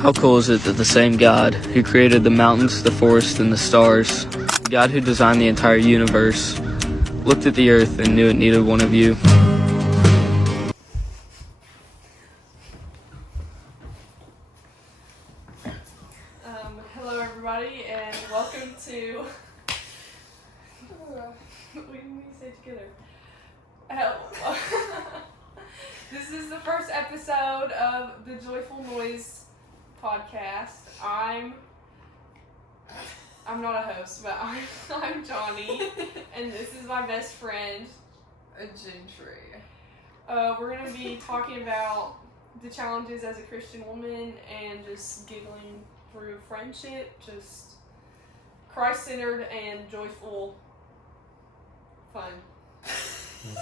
How cool is it that the same God who created the mountains, the forest, and the stars, the God who designed the entire universe, looked at the earth and knew it needed one of you? Hello everybody and welcome to we need to say it together. This is the first episode of the Joyful Noise podcast. I'm not a host, but I'm Johnny, and this is my best friend, Gentry. We're gonna be talking about the challenges as a Christian woman and just giggling through friendship, just Christ-centered and joyful fun.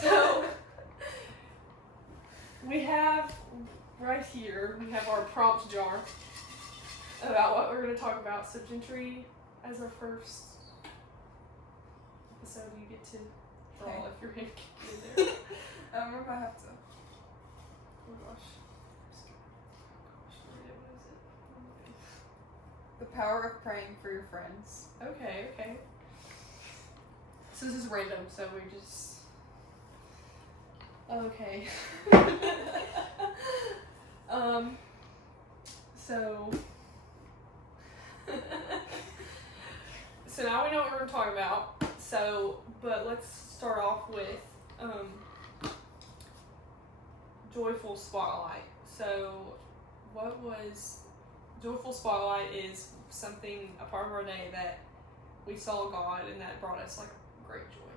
So we have right here, we have our prompt jar about what we're going to talk about. So Gentry, as our first episode, you get to draw if you're going to get in there. I remember I have to. Oh gosh. What is The power of praying for your friends. it? Okay. So this is random, so we just... Okay. So now we know what we're going to talk about. But let's start off with Joyful Spotlight. So what was Joyful Spotlight is something, a part of our day that we saw God and that brought us like great joy.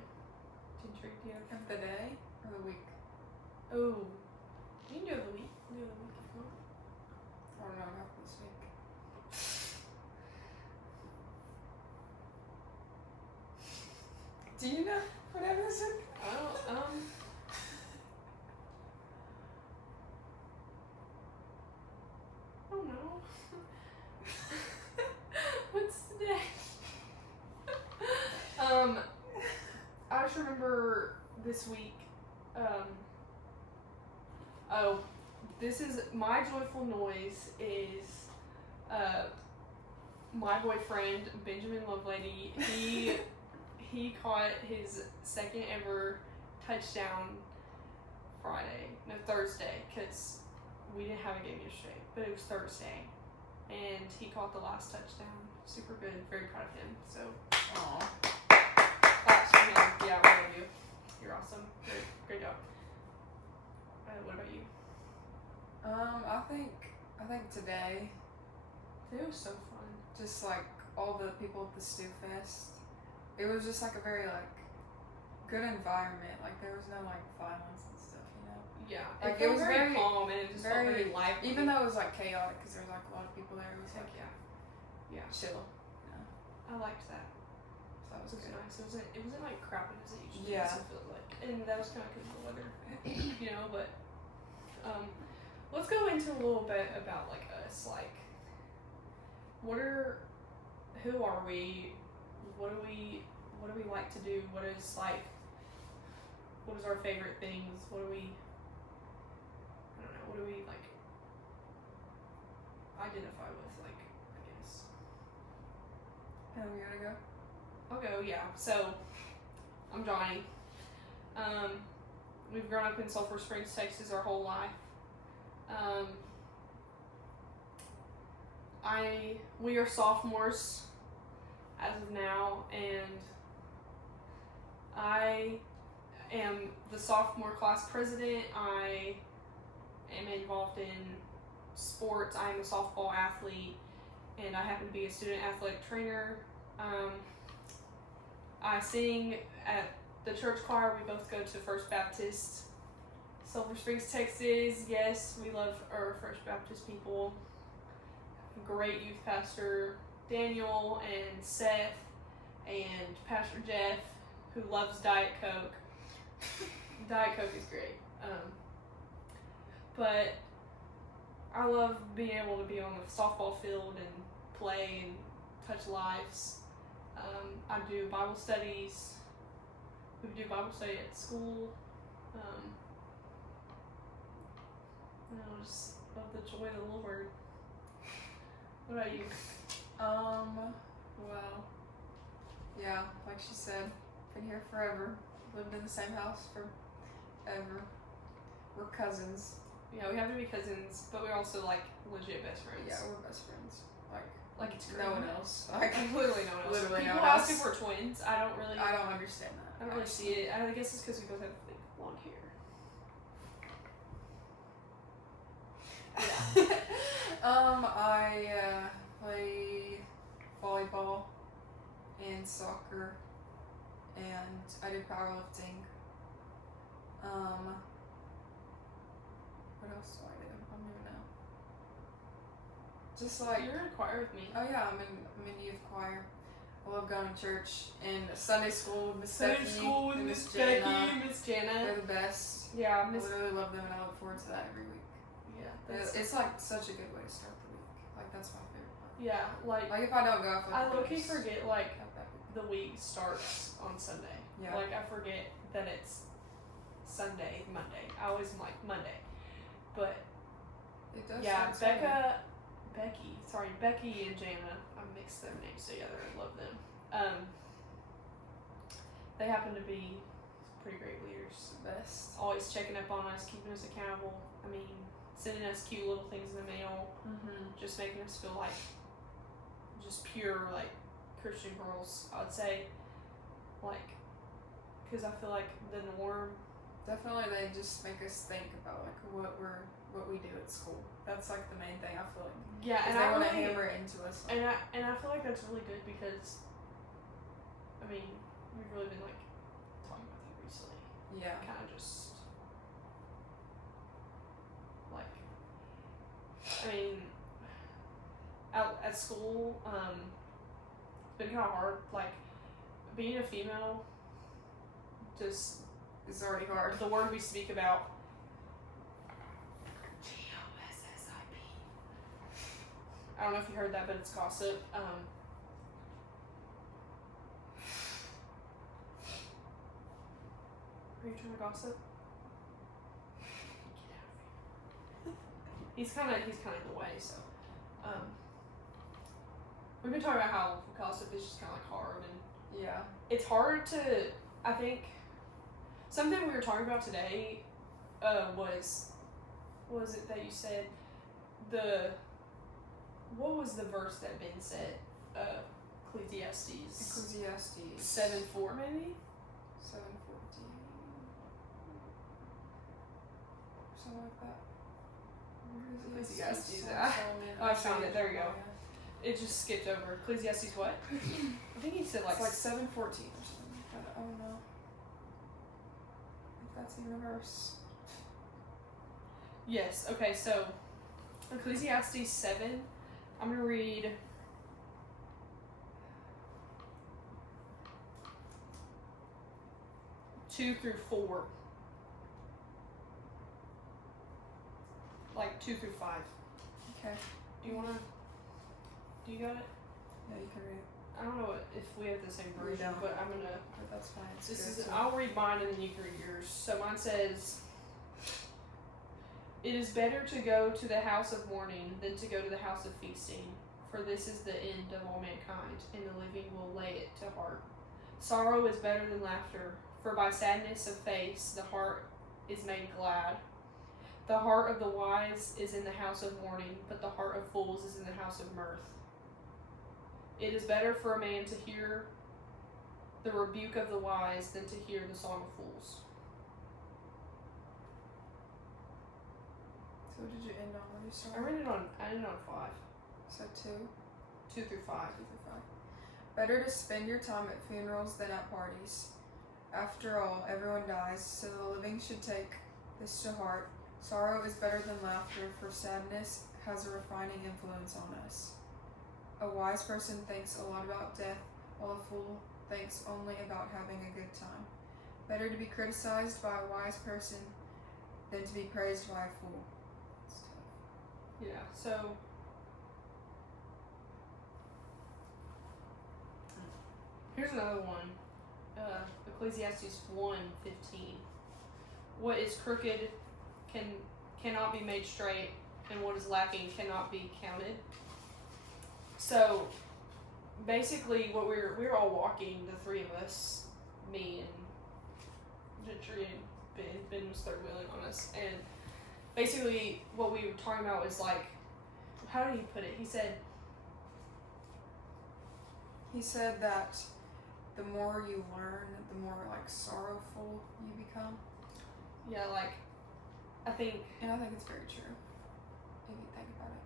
Gentry, do you have Of the day or the week? Oh, you can do the week. Do the week if you want. I don't know what happened this week. Do you know what happened this week? I don't know. What's today? I just remember this week. This is my joyful noise is my boyfriend Benjamin Lovelady. He caught his second ever touchdown Thursday, because we didn't have a game yesterday, but it was Thursday, and he caught the last touchdown. Super good, very proud of him. So, Aww. claps for him. Yeah, I love you. You're awesome. Great job. What about you? I think today, It was so fun. just like all the people at the Stew Fest, it was just like a very like good environment. Like there was no like violence and stuff, you know. Yeah, Like, it it was was very very- calm and it just felt very lively. Even though it was like chaotic because there was like a lot of people there, it was Heck like yeah, chill. I liked that. So that It was was good. nice. It wasn't like crappy as it usually Yeah. is. I feel like, and that was kind of because of the weather, you know. But let's go into a little bit about like us. Like, who are we? What do we like to do? What is our favorite things? I don't know. What do we like identify with? Like, I guess. You gotta go. I'll go, yeah. So, I'm Johnny. We've grown up in Sulphur Springs, Texas our whole life. We are sophomores as of now, and I am the sophomore class president. I am involved in sports. I am a softball athlete, and I happen to be a student athletic trainer. I sing at the church choir. We both go to First Baptist, Sulphur Springs, Texas. Yes, we love our First Baptist people. Great youth pastor Daniel and Seth and Pastor Jeff, who loves Diet Coke. Diet Coke is great. But I love being able to be on the softball field and play and touch lives. I do Bible studies. We do Bible study at school. I just love the joy of the Lord. What about you? Well, yeah, like she said, been here forever. Lived in the same house forever. We're cousins. Yeah, we happen to be cousins, but we're also like legit best friends. Yeah, we're best friends. Like it's no one else. Like literally no one else. Literally no People one ask else. if we're twins. I don't understand that. I don't really see it. I guess it's because we both have like blonde hair. I play volleyball and soccer, and I do powerlifting. What else do I do? I don't even know. Just like, You're in a choir with me. oh yeah, I'm in youth choir. I love going to church and Sunday school with Miss Sunday Becky school with and Miss Jana. Becky, Miss Jana. They're the best. Yeah, I Miss. literally love them, and I look forward to that every week. Yeah, It's like such a good way to start the week. Like that's my favorite part. yeah. Like Like if I don't go, I low-key just forget like have that week. the week starts on Sunday. Yeah. Like I forget that it's Sunday, Monday. I always am like Monday, but It does. yeah, sound so Becky and Jana. I mixed their names together and love them. They happen to be pretty great leaders. good. Best. Always checking up on us, keeping us accountable. I mean, sending us cute little things in the mail, Mm-hmm. just making us feel like just pure like Christian girls. I'd say, like, because I feel like the norm. Definitely, they just make us think about like what we do at school. That's like the main thing I feel like. Yeah, and they I want to really, hammer it into us. and I feel like that's really good because, I mean, we've really been like talking about that recently. Yeah. Kind of just like, I mean, out at school, it's been kind of hard. Like being a female, just It's already hard. the word we speak about. I don't know if you heard that, but it's gossip. Are you trying to gossip? He's kind of in the way, so. We've been talking about how gossip is just kind of like hard, and Yeah. it's hard to. I think something we were talking about today was it that you said what was the verse that Ben said? Ecclesiastes Ecclesiastes 7:4 maybe. 7:14. Something like that. Ecclesiastes. Solomon. Oh, I found it. There you go. Yeah. It just skipped over. Ecclesiastes what? I think he said like It's like 7:14 or something. I don't know if that's even a verse. Yes. Okay. So Ecclesiastes 7. I'm gonna read. Two through 4. Like 2 through 5. Okay. Do you got it? Yeah, you can read it. I don't know if we have the same We version, don't. but I'm gonna. But that's fine. It's This good is. too. I'll read mine and then you can read yours. So mine says, "It is better to go to the house of mourning than to go to the house of feasting, for this is the end of all mankind, and the living will lay it to heart. Sorrow is better than laughter, for by sadness of face the heart is made glad. The heart of the wise is in the house of mourning, but the heart of fools is in the house of mirth. It is better for a man to hear the rebuke of the wise than to hear the song of fools." So what did you end on? Where you I started? ended on 5. So 2. 2 through 5. 2 through 5. Better to spend your time at funerals than at parties. After all, everyone dies, so the living should take this to heart. Sorrow is better than laughter, for sadness has a refining influence on us. A wise person thinks a lot about death, while a fool thinks only about having a good time. Better to be criticized by a wise person than to be praised by a fool. It's tough. Yeah, so here's another one. Ecclesiastes 1:15. What is crooked cannot be made straight, and what is lacking cannot be counted. So basically, what we were all walking, the three of us, me and Gentry and Ben. Ben was third wheeling on us, and basically what we were talking about was like, how did he put it? He said that the more you learn, the more like sorrowful you become. Yeah, like I think it's very true if you think about it.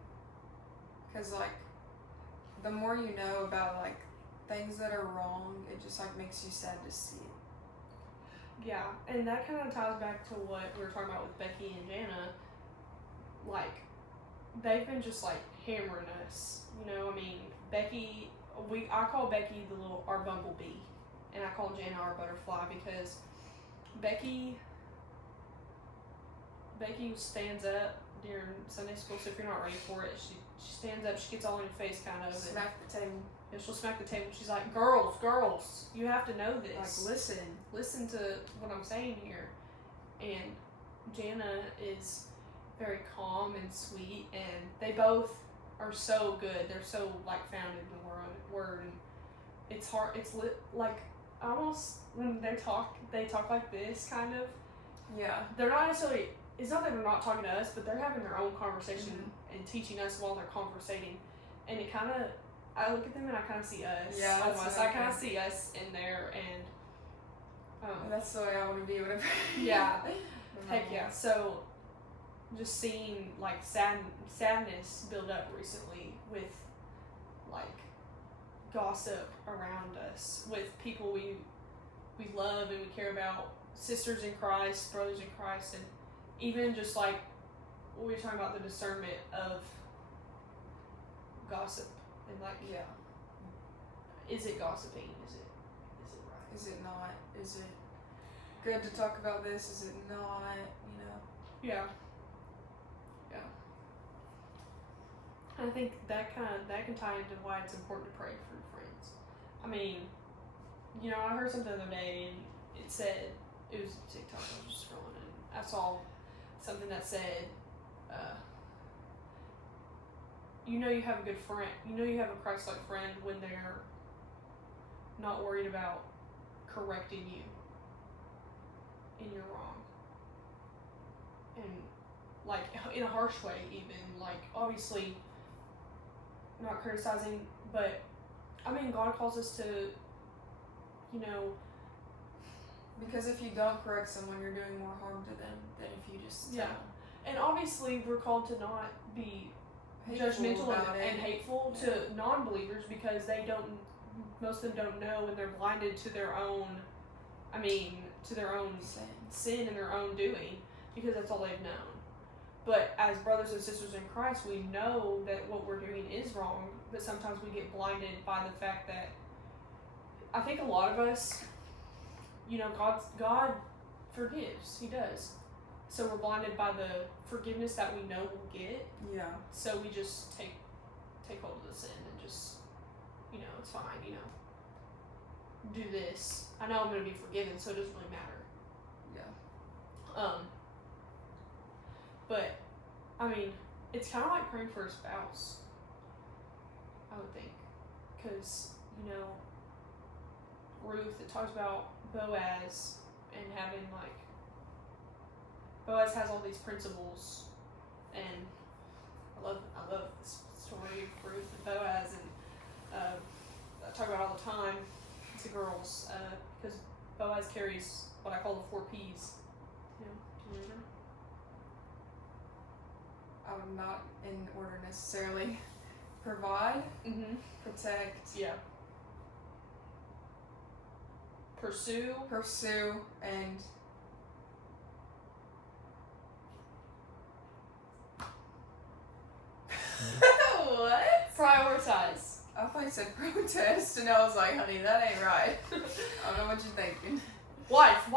Because like the more you know about like things that are wrong, it just like makes you sad to see it. Yeah, and that kind of ties back to what we were talking about with Becky and Jana. Like, they've been just like hammering us. You know, I mean, Becky, I call Becky our bumblebee, and I call Jana our butterfly because Becky stands up during Sunday school. So if you're not ready for it, she stands up. She gets all in your face, kind of. Smack the table. And she'll smack the table. She's like, girls, you have to know this. Like, listen to what I'm saying here. And Jana is very calm and sweet, and they both are so good. They're so like founded in the word, and it's hard. It's like almost when they talk like this, kind of. Yeah. They're not necessarily. It's not that they're not talking to us, but they're having their own conversation and teaching us while they're conversating, and it kind of. I look at them and I kind of see us. Yeah, almost. I kind of see us in there, and that's the way I want to be whenever. Yeah. Heck yeah. So, just seeing like sadness build up recently with like gossip around us, with people we love and we care about, sisters in Christ, brothers in Christ, and even just like we were talking about the discernment of gossip. And like, yeah, is it gossiping? Is it right? Is it not? Is it good to talk about this? Is it not? You know? Yeah. And I think that can tie into why it's important to pray for friends. I mean, you know, I heard something the other day, and it said, it was TikTok. I was just scrolling, and I saw something that said, you know you have a good friend, you know you have a Christ-like friend when they're not worried about correcting you in your wrong. And, like, in a harsh way even, like, obviously not criticizing, but, I mean, God calls us to, you know... Because if you don't correct someone, you're doing more harm to them than if you just tell them. And obviously we're called to not be judgmental and hateful to non-believers because most of them don't know, and they're blinded to their own, sin and their own doing, because that's all they've known. But as brothers and sisters in Christ, we know that what we're doing is wrong, but sometimes we get blinded by the fact that I think a lot of us, you know, God forgives. He does. So we're blinded by the forgiveness that we know we'll get. Yeah. So we just take hold of the sin and just, you know, it's fine, you know. Do this. I know I'm going to be forgiven, so it doesn't really matter. Yeah. But, I mean, it's kind of like praying for a spouse, I would think. Because, you know, Ruth, it talks about Boaz and having, like, Boaz has all these principles, and I love this story of Ruth and Boaz, and I talk about it all the time to girls, because Boaz carries what I call the 4 Ps. You know, do you remember? I'm not in order necessarily. Provide, protect, pursue, and what? Prioritize. I thought you said protest, and I was like, honey, that ain't right. I don't know what you're thinking. Wife.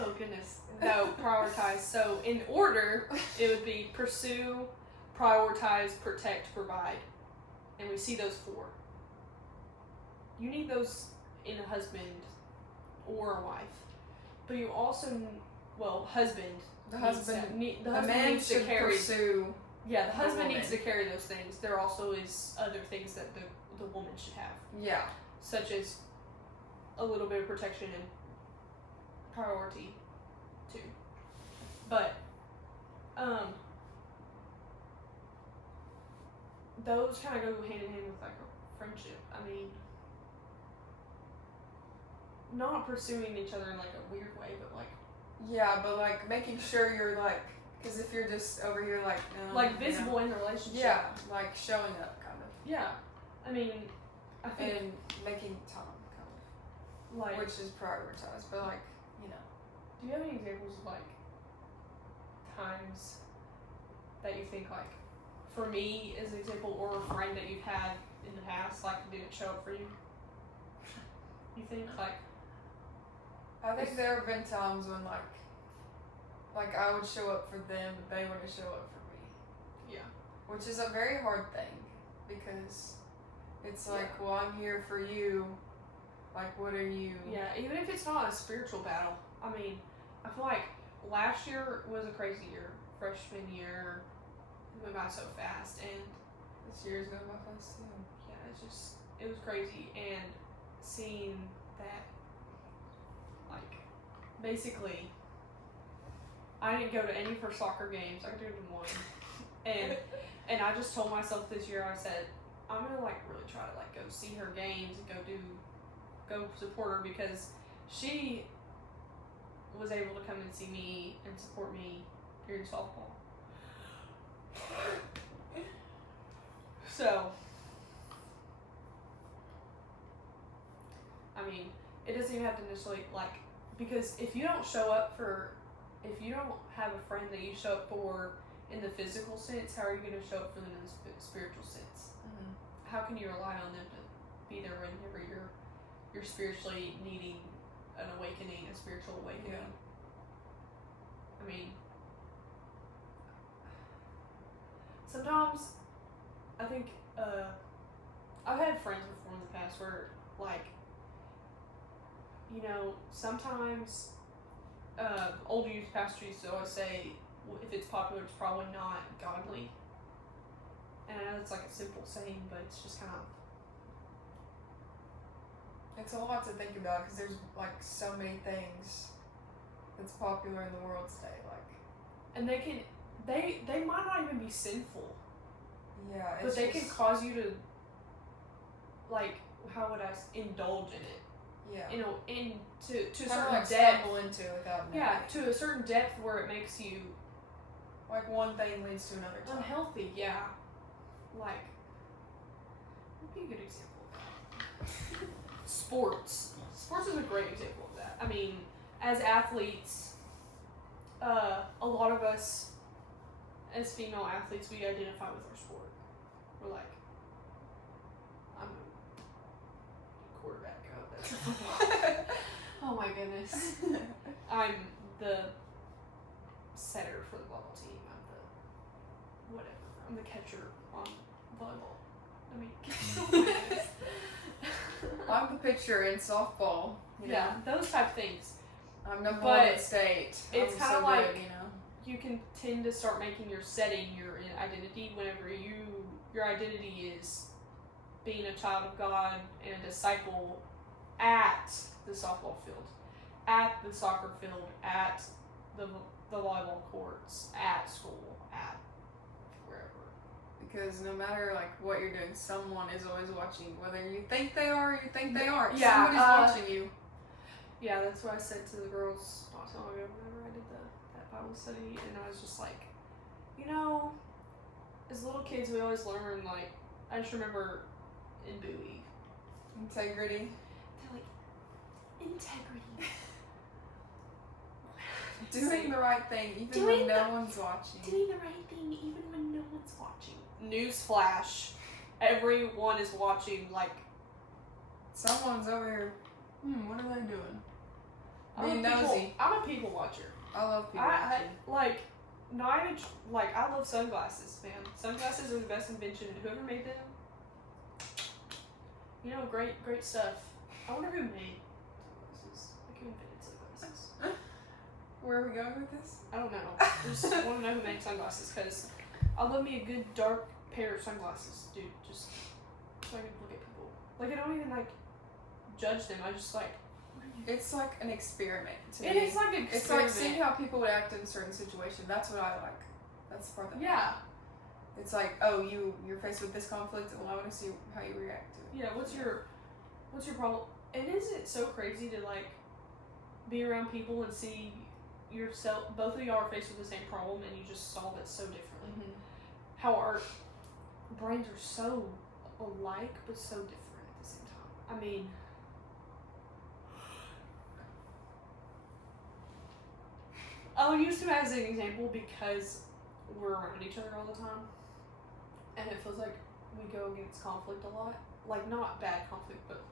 Oh, goodness. No, prioritize. So, in order, it would be pursue, prioritize, protect, provide. And we see those 4. You need those in a husband or a wife. But you also, husband. The husband man should carry. pursue Yeah, the husband woman. needs to carry those things. There also is other things that the woman should have, Yeah. such as a little bit of protection and priority too. But those kind of go hand in hand with like a friendship. I mean, not pursuing each other in like a weird way, but like Yeah, but like making sure you're like, because if you're just over here like visible in the relationship. Yeah, like showing up kind of, Yeah. I mean, I think and making time kind of, like. which is prioritized. But like, you know, Do you have any examples of like times that you think like, for me as an example, or a friend that you've had in the past like didn't show up for you? You think like I think there have been times when like I would show up for them, but they wouldn't show up for me. yeah. Which is a very hard thing, because it's like, Yeah. well, I'm here for you. Like, what are you? Yeah, even if it's not a spiritual battle. I mean, I feel like last year was a crazy year. Freshman year went by so fast, and This year's going by fast too. yeah, it was crazy. And seeing that, like, basically, I didn't go to any of her soccer games. I did one, and I just told myself this year, I said, I'm gonna like really try to like go see her games and go support her, because she was able to come and see me and support me during softball. So, I mean, it doesn't even have to necessarily like, because if you don't have a friend that you show up for in the physical sense, how are you going to show up for them in the spiritual sense? Mm-hmm. How can you rely on them to be there whenever you're spiritually needing an awakening, a spiritual awakening? Yeah. I mean, sometimes I think I've had friends before in the past where, like, you know, sometimes older youth pastors used to always say, if it's popular, it's probably not godly. And I know it's like a simple saying, but it's just kind of. It's a lot to think about, because there's like so many things that's popular in the world today. Like, And they might not even be sinful, yeah, but it's they just, can cause you to, like, how would I indulge in it? yeah, You know, to a kind of certain like depth. stumble into it without knowing. Yeah, to a certain depth where it makes you Like one thing leads to another. Time. unhealthy. Yeah, like, what would be a good example of that? Sports. Sports is a great example of that. I mean, as athletes, a lot of us, as female athletes, we identify with our sport. We're like, I'm a quarterback. Oh my goodness. I'm the setter for the volleyball team. I'm the whatever. I'm the catcher on volleyball. I mean, I'm the pitcher in softball. You yeah, those type of things. know? I'm number But one in state. it's I'm kinda so like- good, you know. You can tend to start making your setting your identity whenever your identity is being a child of God and a disciple at the softball field, at the soccer field, at the volleyball courts, at school, at wherever. Because no matter like what you're doing, someone is always watching. Whether you think they are or you think they aren't, Yeah, somebody's watching you. Yeah, that's what I said to the girls not so long ago whenever I did that Bible study, and I was just like, you know, as little kids we always learn, like, I just remember in Bowie, Integrity. they're like, integrity. Doing the right thing, even Doing when no the- one's watching. Doing the right thing even when no one's watching. Newsflash. Everyone is watching, like, Someone's over here. What are they doing? I'm Being a people, nosy. I'm a people watcher. I love people I watching. like, not even, like, I love sunglasses, man. Sunglasses are the best invention. Whoever made them, you know, great stuff. I wonder who made sunglasses. Like, who invented sunglasses? Where are we going with this? I don't know. I just want to know who made sunglasses, because I love me a good dark pair of sunglasses, dude. Just so I can look at people. Like I don't even like judge them. I just like. It's like an experiment to It me. is like an experiment. It's like seeing how people would act in a certain situation. That's what I like. That's the part that Yeah. It's like, oh, you're faced with this conflict, well, I want to see how you react to it. Yeah. What's your problem? And isn't it so crazy to like be around people and see yourself? Both of y'all are faced with the same problem, and you just solve it so differently. Mm-hmm. How our brains are so alike, but so different at the same time. I mean. I'll use him as an example because we're around each other all the time, and it feels like we go against conflict a lot. Like, not bad conflict, but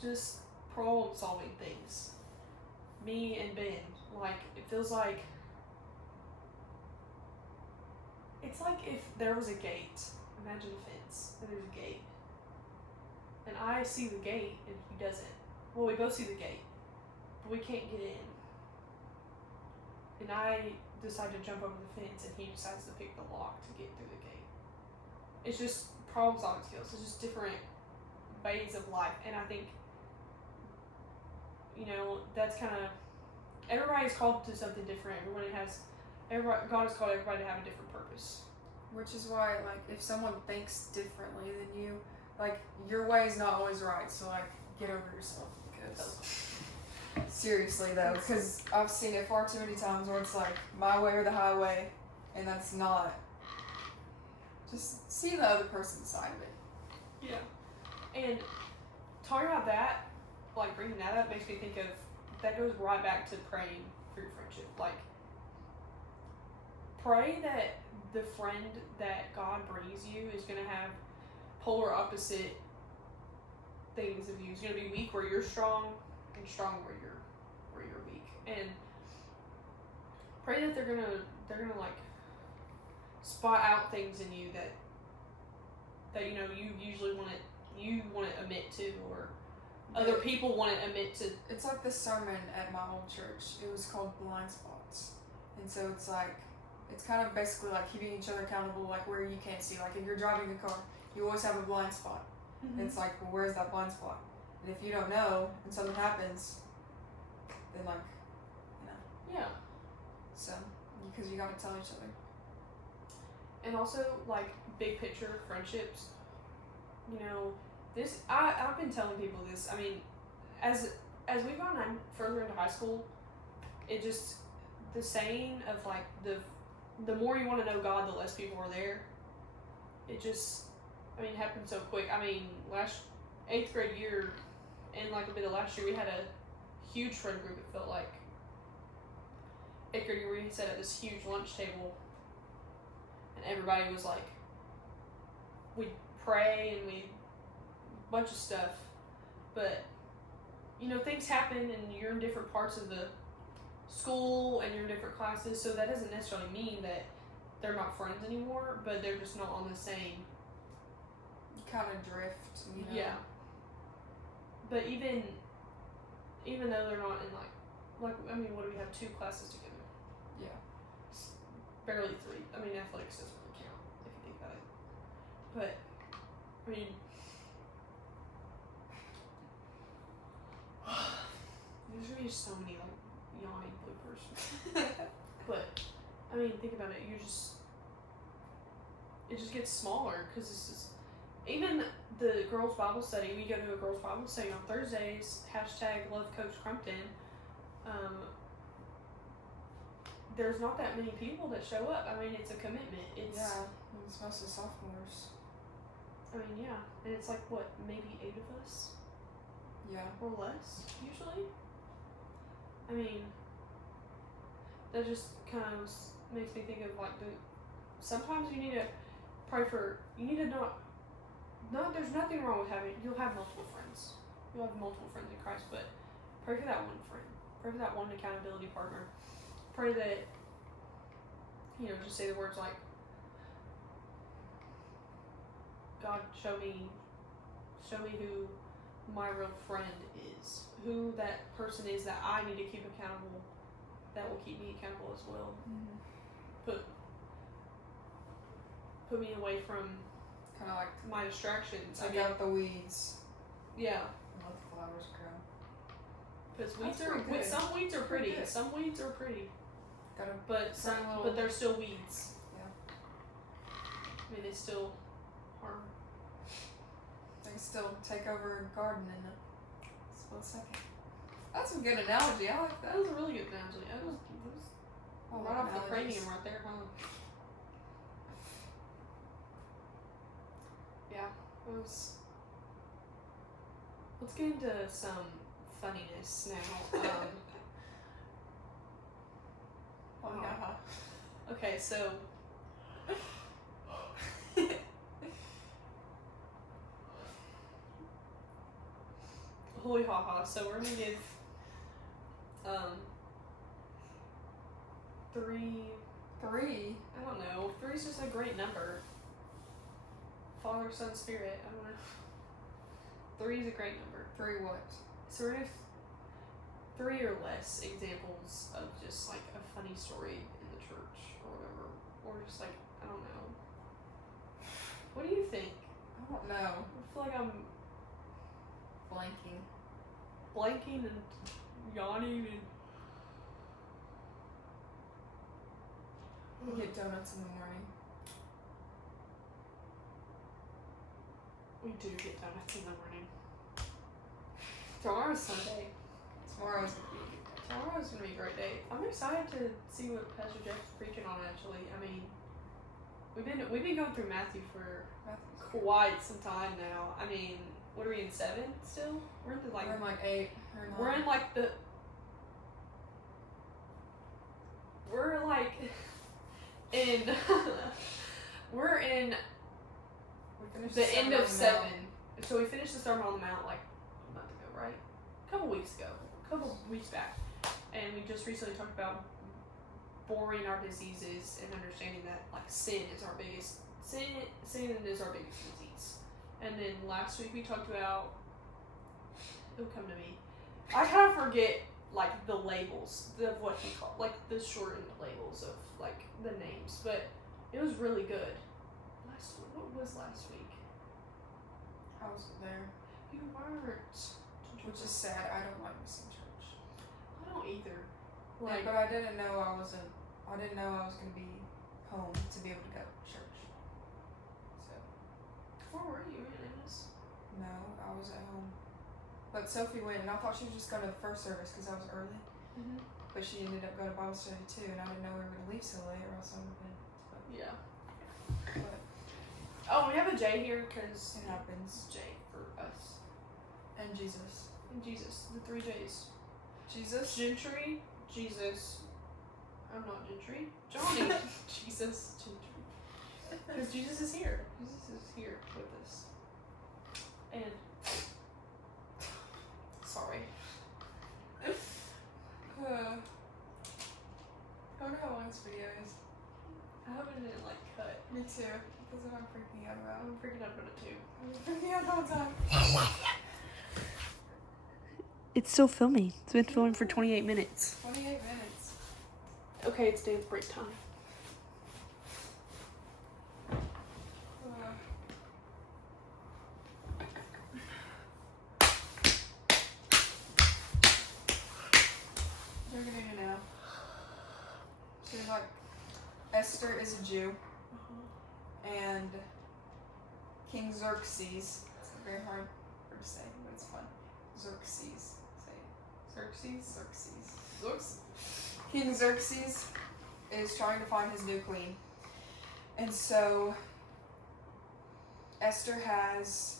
just problem-solving things. Me and Ben, like, it feels like... It's like if there was a gate. Imagine a fence, and there's a gate. And I see the gate, and he doesn't. Well, we both see the gate, but we can't get in. And I decide to jump over the fence, and he decides to pick the lock to get through the gate. It's just problem-solving skills. It's just different ways of life. And I think, that's kind of... Everybody's called to something different. God has called everybody to have a different purpose. Which is why, like, if someone thinks differently than you, like, your way is not always right. So, like, get over yourself. Because... Seriously though, because I've seen it far too many times where it's like my way or the highway, and that's not. Just see the other person's side of it. Yeah, and talking about that, like bringing that up, makes me think of that goes right back to praying for your friendship. Like, pray that the friend that God brings you is gonna have polar opposite things of you. Is gonna be weak where you're strong, and strong where you're weak, and pray that they're gonna like spot out things in you that you usually want to admit to, or other people want to admit to. It's like the sermon at my old church. It was called Blind Spots, and so it's like it's kind of basically like keeping each other accountable, like where you can't see. Like if you're driving a car, you always have a blind spot. Mm-hmm. And it's like, well, where's that blind spot? And if you don't know and something happens, then like, Yeah. So, because you gotta tell each other. And also, like, big picture friendships. I've been telling people this. I mean, as we've gone further into high school, it just, the saying of like the more you want to know God, the less people are there. It just, it happened so quick. I mean, 8th grade year and like a bit of last year, we had a huge friend group. It felt like 8th grade year, we sat at this huge lunch table, and everybody was like, we'd pray and bunch of stuff, but things happen and you're in different parts of the school and you're in different classes, so that doesn't necessarily mean that they're not friends anymore, but they're just not on the same. You kind of drift, Yeah. But even though they're not in what do we have, 2 classes together? Yeah. Barely 3. Athletics doesn't really count if you think about it. But there's gonna be so many yawning bloopers. But think about it. It just gets smaller because this is even the girls' Bible study. We go to a girls' Bible study on Thursdays. # love Coach Crumpton. There's not that many people that show up. It's a commitment. It's mostly sophomores. Yeah, and it's like what, maybe 8 of us. Yeah. Or less, usually. That just kind of makes me think of sometimes you need to pray for, there's nothing wrong with you'll have multiple friends. You'll have multiple friends in Christ, but pray for that one friend. Pray for that one accountability partner. Pray that, just say the words like, God, show me who my real friend is, who that person is that I need to keep accountable, that will keep me accountable as well. Mm-hmm. put me away from Kind of like my distractions. take out the weeds Yeah, and let the flowers grow. because That's weeds are pretty good. some weeds are Pretty pretty. good. Some weeds are pretty, Gotta but some little- but they're still weeds. Yeah. I mean, they still harm. they can still take over a garden in a split second. That's a good analogy. I like that. That was a really good analogy. That was I right love off the analogies. cranium right there, huh? Yeah, it was. Let's get into some funniness now. Oh, yeah. Okay, so. Holy haha. So we're gonna give three. 3. I don't know. Three's just a great number. Father, Son, Spirit. I don't know. Three's a great number. 3 what? So we're gonna have 3 or less examples of just like a funny story in the church or whatever, or just like I don't know. What do you think? I don't know. I feel like I'm Blanking. blanking and yawning and. We get donuts in the morning. We do get donuts in the morning. Tomorrow's Sunday. Tomorrow's gonna be a good day. Tomorrow's gonna be a great day. I'm excited to see what Pastor Jeff's preaching on. Actually, I mean, we've been going through Matthew for Matthew's good. quite some time now. I mean, what are we in 7 still? We're in the like We're in like 8 or 9. we're in like the we're like in we're in We finished the end of Sermon on the 7. So we finished the Sermon on the Mount like a month ago, right? A couple weeks back, and we just recently talked about boring our diseases and understanding that like sin is our biggest disease. And then last week we talked about it'll come to me. I kind of forget like the labels of what he called like the shortened labels of like the names, but it was really good. What was last week? I was there. You weren't. Which is sad. I don't like missing church. I don't either. Like, but I didn't know I was gonna be home to be able to go to church. So Where were you? no, I was at home. But Sophie went, and I thought she was just going to the first service because I was early. Mm-hmm. But she ended up going to Bible study too, and I didn't know we were gonna leave so late, or else I would have been. Yeah. But Oh, we have a J here because it happens. J for us And Jesus. and Jesus. The 3 J's. Jesus. Gentry, Jesus. I'm not Gentry. Johnny, Jesus, Gentry. Because Jesus is here. Jesus is here with us. And sorry. I wonder how long this video is. I hope it didn't like cut. Me too. That's what I'm freaking out about. I'm freaking out about it too. I'm freaking out the whole time. It's still filming. It's been filming for 28 minutes. 28 minutes. Okay, it's dance break time. You're getting it now. So like, Esther is a Jew, and King Xerxes. It's very hard to say, but it's fun. Xerxes. Say it. Xerxes. King Xerxes is trying to find his new queen, and so Esther has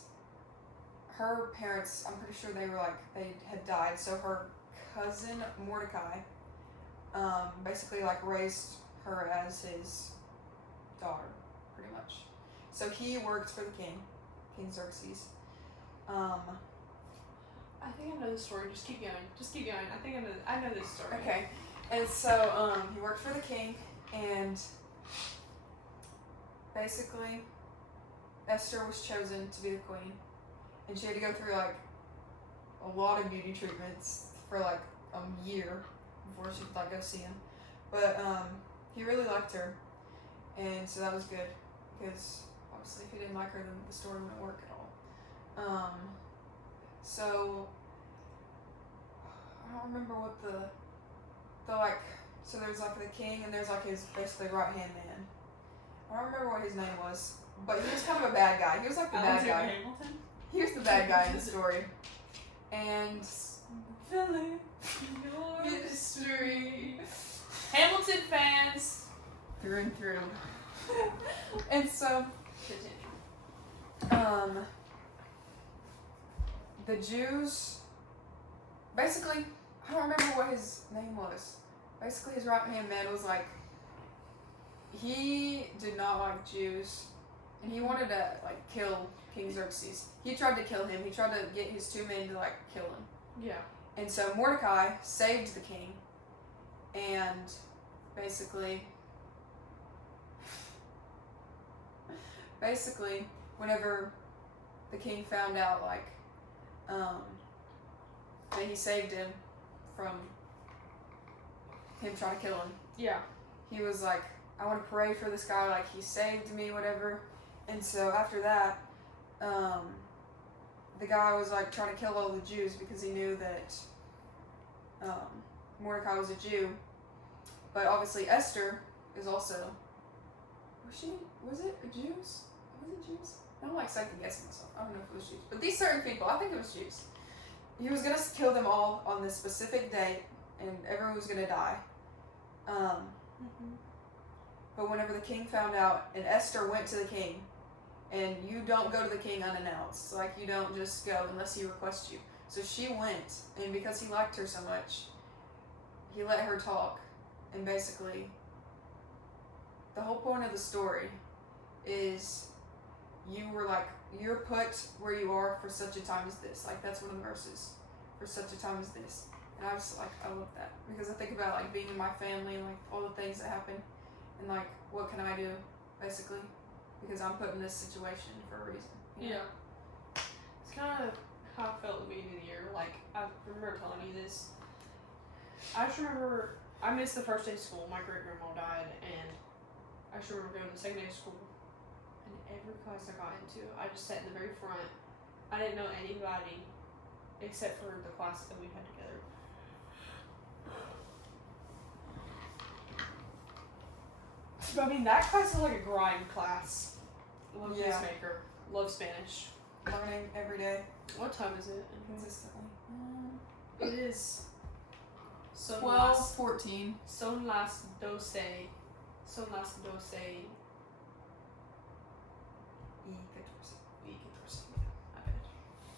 her parents. I'm pretty sure they had died. So her cousin Mordecai, basically like raised her as his daughter, pretty much. So he worked for the king, King Xerxes. I think I know the story. Just keep going. I know this story. Okay, and so he worked for the king, and basically Esther was chosen to be the queen, and she had to go through like a lot of beauty treatments for like a year before she could like go see him. But he really liked her, and so that was good. because obviously if he didn't like her, then the story wouldn't work at all. So I don't remember what the like. So there's like the king, and there's like his basically right hand man. I don't remember what his name was, but he was kind of a bad guy. He was like the bad Alexander guy. Hamilton. He was the bad guy in the story. And Philip, your history. Hamilton fans. through and through. And so, Continue. the Jews, basically, I don't remember what his name was. Basically, his right hand man was like, he did not like Jews, and he wanted to like kill King Xerxes. He tried to kill him. He tried to get his 2 men to like kill him. Yeah. And so Mordecai saved the king, and basically, whenever the king found out, like, that he saved him from him trying to kill him, Yeah. he was like, I want to pray for this guy, like, he saved me, whatever. And so after that, the guy was like trying to kill all the Jews because he knew that Mordecai was a Jew. But obviously Esther is also, was it Jews? Was it Jews? I don't like second guessing myself. I don't know if it was Jews. But these certain people, I think it was Jews. He was going to kill them all on this specific date, and everyone was going to die. But whenever the king found out, and Esther went to the king, and you don't go to the king unannounced. Like, you don't just go unless he requests you. So she went, and because he liked her so much, he let her talk. And basically, the whole point of the story is you're put where you are for such a time as this. Like, that's one of the verses. For such a time as this. And I was like, I love that. Because I think about, like, being in my family and, like, all the things that happen. And, like, what can I do, basically? Because I'm put in this situation for a reason. You know? Yeah. It's kind of how I felt at the beginning of the year. Like, I remember telling you this. I just remember I missed the first day of school. My great grandma died, and I just remember going to the second day of school. And every class I got into, I just sat in the very front. I didn't know anybody except for the class that we had together. But I mean, that class was like a grind class. Love Yeah. Peacemaker. Love Spanish. Learning every day, What time is it? consistently. It is. Son 12, las 14. Son las 12. Son las 12. Y 14. I bet.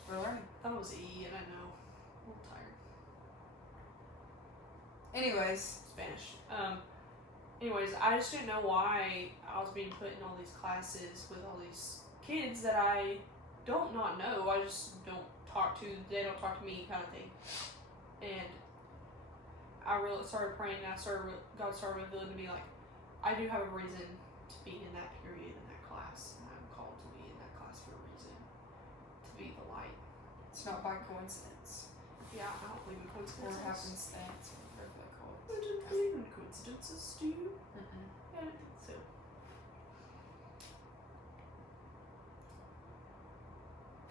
We're learning. I thought it was E, and I know. I'm a little tired. Anyways, Spanish. Anyways, I just didn't know why I was being put in all these classes with all these kids that I don't not know. I just don't talk to. They don't talk to me, kind of thing. And I really started praying, and God started revealing to me, like, I do have a reason to be in that period in that class, and I'm called to be in that class for a reason, to be the light. it's not by coincidence Yeah, I don't believe in or coincidences. happenstance, or whatever they call I it. don't believe in coincidences, do you? Mm-mm. I don't think so.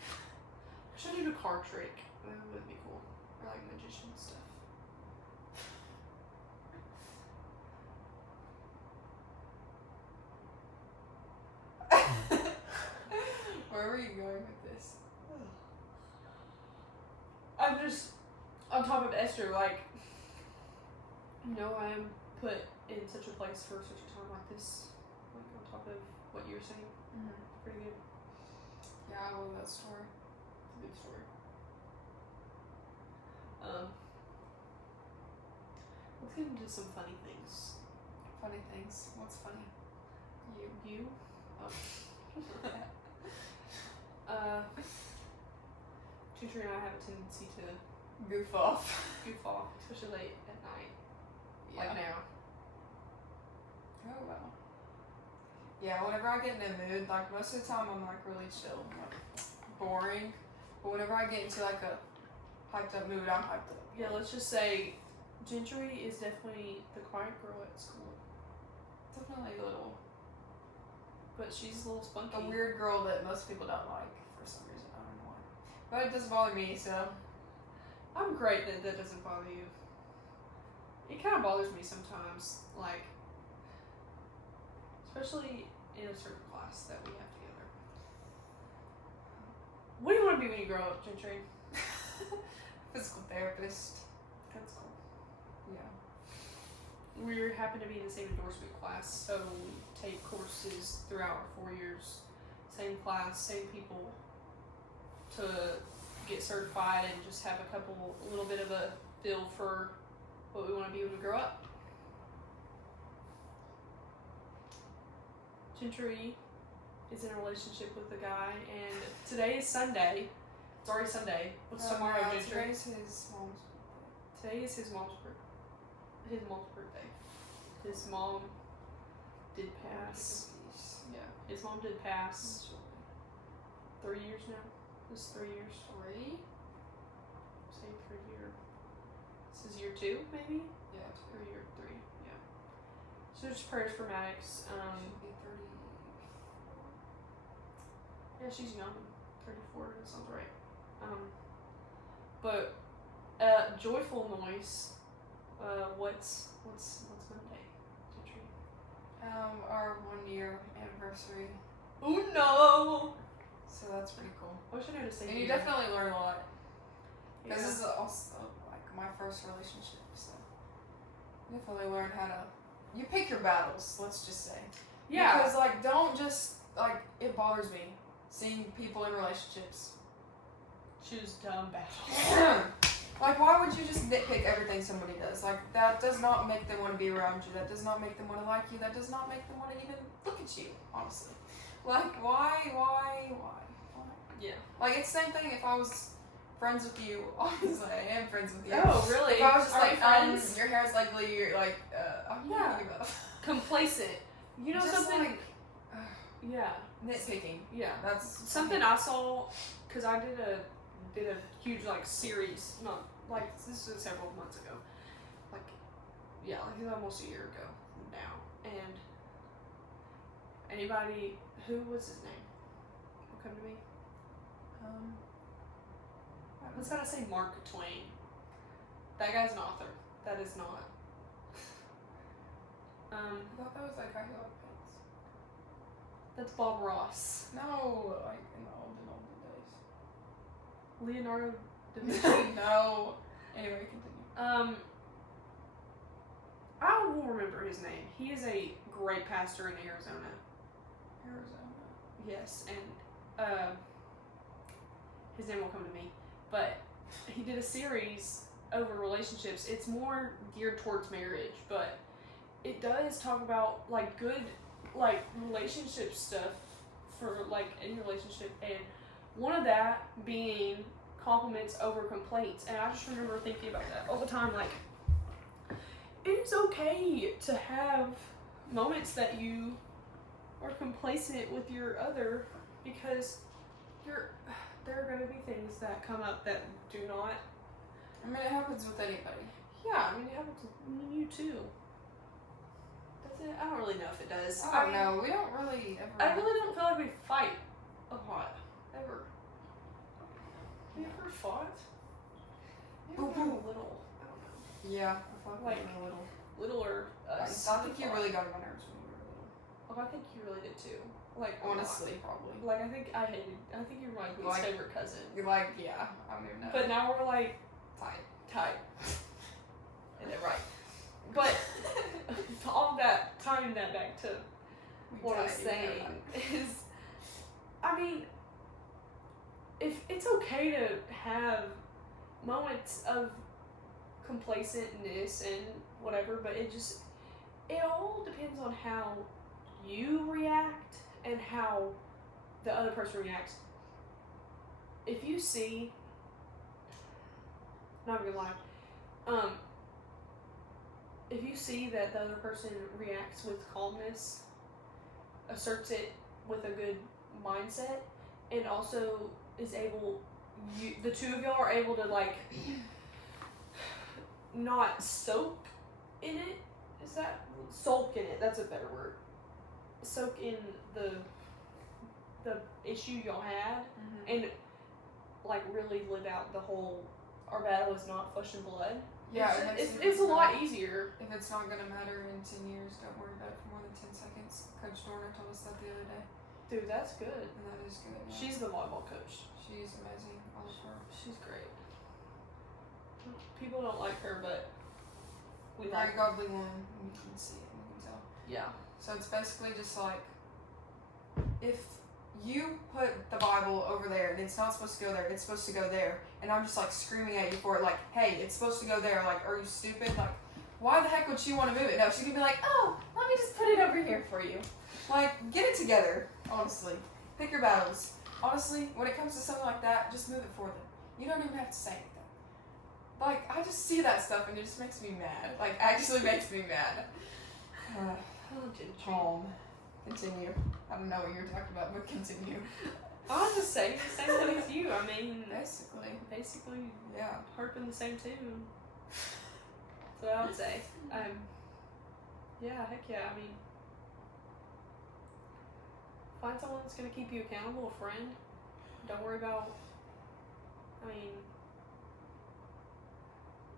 I should do the card trick. That would be cool. Or like magician stuff. Where were you going with this? I'm just on top of Esther, like, you know, I am put in such a place for such a time like this. Like, on top of what you're saying. Mm-hmm. Pretty good. Yeah, I love that story. It's a good story. Let's get into some funny things. Funny things. What's funny? You? Oh. Tutor and I have a tendency to Goof off. goof off, especially late at night. Yeah. Like now. Oh well. Yeah, whenever I get in a mood, like most of the time I'm like really chill, like boring. But whenever I get into like a hyped up mood, I'm hyped up. Yeah, let's just say Gentry is definitely the quiet girl at school. Definitely a little but she's a little spunky. A weird girl that most people don't like for some reason. I don't know why. But it doesn't bother me, so. I'm great that that doesn't bother you. It kind of bothers me sometimes, like, especially in a certain class that we have together. What do you want to be when you grow up, Gentry? Physical therapist. That's cool. Yeah. We happen to be in the same endorsement class, so we take courses throughout our 4 years. Same class, same people, to get certified and just have a little bit of a feel for what we want to be when we grow up. Gentry is in a relationship with a guy, and today is Sunday. It's already Sunday. What's tomorrow, Gentry? Today's his mom's birthday. Today is his mom's birthday. His mom did pass. Yeah, his mom did pass 3 years now. This is 3 years. 3? Say 3 year. This is year 2, maybe? Yeah, Or year 3, yeah. So just prayers for Maddox. Should be 30. Yeah, she's young. 34, that sounds right. But joyful noise. What's Monday? Gentry? Our 1 year anniversary. Oh no! So that's pretty cool. I wish I knew how to say And you year. definitely learn a lot. Yeah. This is also like my first relationship, so you definitely learn how to. You pick your battles. Let's just say. Yeah. Because like, don't just like. It bothers me seeing people in relationships. Choose dumb battles. Like, why would you just nitpick everything somebody does? Like, that does not make them want to be around you. That does not make them want to like you. That does not make them want to even look at you, honestly. Like, why? Yeah. Like, it's the same thing if I was friends with you. Obviously, I am friends with you. Oh, really? If I was just Are we like, friends? your hair's ugly, you're like, I'm Yeah. thinking about Complacent. You know just something? like, Yeah. nitpicking. Yeah. That's Something I saw, because I did a huge like series, not like this was several months ago, like yeah, like it was almost a year ago now. And anybody who was his name? Will come to me. Let's gotta say Mark Twain. That guy's an author. That is not. I thought that was that guy who had pants. That's Bob Ross. No, like in the olden days. Leonardo da Vinci. No. Anyway, continue. I will remember his name. He is a great pastor in Arizona. Yes, and his name will come to me. But he did a series over relationships. It's more geared towards marriage, but it does talk about like good like relationship stuff for like any relationship, and one of that being compliments over complaints. And I just remember thinking about that all the time, like it is okay to have moments that you are complacent with your other, because there are going to be things that come up that do not. I mean, it happens with anybody. Yeah, I mean, it happens with you too. Does it? I don't really know if it does. I don't know. We don't really ever. I really don't feel like we fight a lot. Ever. We ever fought? Maybe Boo we were boo. little. I don't know. Yeah, I thought Like, we were little. Little or us. I think you really got on my nerves when you were little. Oh, I think you really did too. Like, a lot. Honestly, probably. Like, I think you were like least Like- favorite cousin. You're like, yeah, I don't even know. But now we're like tight. And then right. But all that, tying that back to what I was saying is, I mean, if it's okay to have moments of complacentness and whatever, but it all depends on how you react and how the other person reacts. If you see, not gonna lie, if you see that the other person reacts with calmness, asserts it with a good mindset, and also is able, the two of y'all are able to like not soak in it. Is that sulk in it? That's a better word. soak in the issue y'all had Mm-hmm. and like really live out the whole our battle is not flesh and blood. Yeah, it's, and just- it's a lot easier. If it's not gonna matter in 10 years, don't worry about it for more than 10 seconds. Coach Dorner told us that the other day, Dude, that's good. and that is good. Yeah. She's the volleyball coach. She's amazing. I love her. She's great. People don't like her, but we Very like her. godly woman. You can see it. You can tell. Yeah. So it's basically just like if you put the Bible over there and it's not supposed to go there, it's supposed to go there, and I'm just like screaming at you for it, like, hey, it's supposed to go there. Like, are you stupid? Like, why the heck would she want to move it? No, she's gonna be like, oh, let me just put it over here for you. Like, get it together. Honestly, pick your battles. Honestly, when it comes to something like that, just move it for them. You don't even have to say anything. Like, I just see that stuff and it just makes me mad. Like, actually makes me mad. Home. Continue. I don't know what you were talking about, but continue. I was just saying the same thing as you. I mean, Basically, basically yeah. harping the same tune. That's what I would say. Yeah, heck yeah. I mean, find someone that's gonna keep you accountable. A friend. Don't worry about. I mean,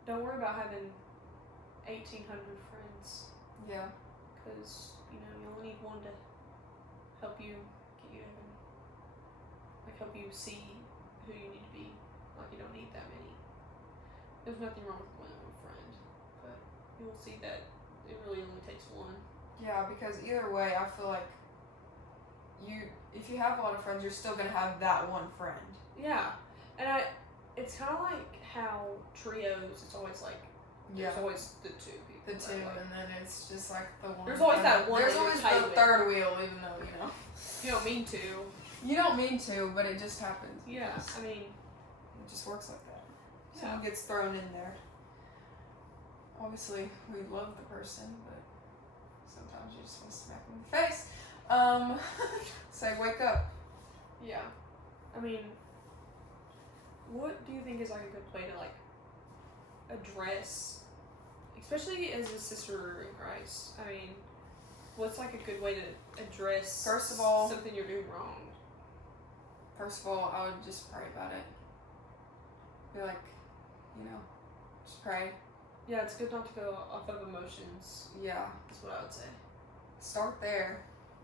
don't worry about having 1,800 friends, Yeah. because you know you only need one to help you get you even, like help you see who you need to be. Like you don't need that many. There's nothing wrong with one friend, but you will see that it really only takes one. Yeah, because either way, I feel like if you have a lot of friends, you're still gonna have that one friend. Yeah, and it's kind of like how trios. It's always like there's always the two people. The two, right? and then it's just like the one. There's always that one There's that you're always tight the with. third wheel, even though You don't mean to. you don't mean to, but it just happens. Yeah, because I mean, it just works like that. yeah. Someone gets thrown in there. Obviously, we love the person, but sometimes you just want to smack them in the face. Say, wake up. Yeah. I mean, what do you think is like a good way to like address, especially as a sister in Christ? I mean, what's like a good way to address First of all- something you're doing wrong? First of all, I would just pray about it. Be like, just pray. Yeah, it's good not to go off of emotions. Yeah. That's what I would say. Start there,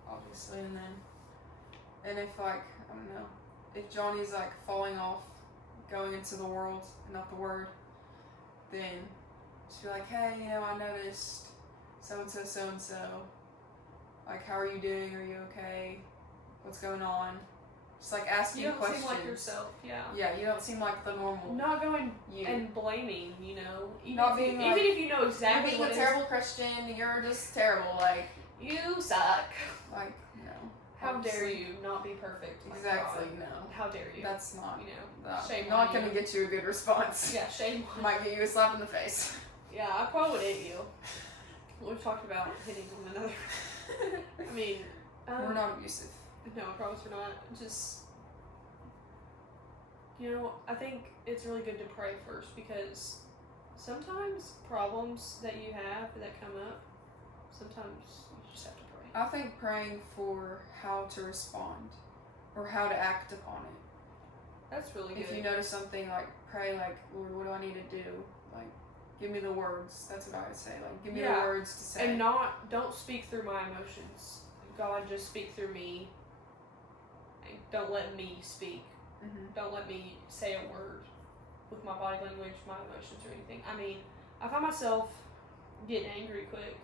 obviously, and if like, I don't know, if Johnny's like falling off, going into the world and not the word, then just be like, hey, I noticed so and so, like, how are you doing? Are you okay? What's going on? Just like asking You don't questions. seem like yourself. Yeah. Yeah, you don't seem like the normal Not going you. and blaming. Even Not if being you, like, even if you know You're exactly being what a it is. terrible Christian. You're just terrible. Like, You suck. no. How dare Obviously. you not be perfect? My Exactly. God. No. How dare you? That's not. Shame not on gonna you. get you a good response. Yeah, shame on Might get you a slap in the face. Yeah, I probably would hit you. We've talked about hitting one another. I mean, We're not abusive. No, I promise we're not. Just, I think it's really good to pray first, because sometimes problems that you have that come up, sometimes you just have to pray. I think praying for how to respond or how to act upon it. That's really good. If you notice something, like, pray, like, Lord, what do I need to do? Like, give me the words. That's what I would say. Like, give me the Yeah. words to say. And don't speak through my emotions. God, just speak through me. And don't let me speak. Mhm. Don't let me say a word with my body language, my emotions, or anything. I mean, I find myself getting angry quick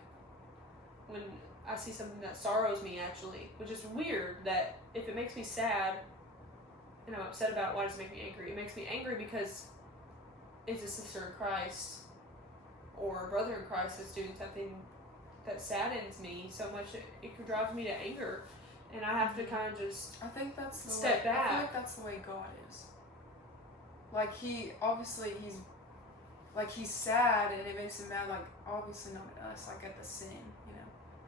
when I see something that sorrows me, actually, which is weird. That if it makes me sad and I'm upset about it, why does it make me angry? It makes me angry because it's a sister in Christ or a brother in Christ that's doing something that saddens me so much it drives me to anger, and I have to kind of just I think that's the step way, I back. feel like that's the way God is. Like, he's sad and it makes him mad, like, obviously not at us, like at the sin,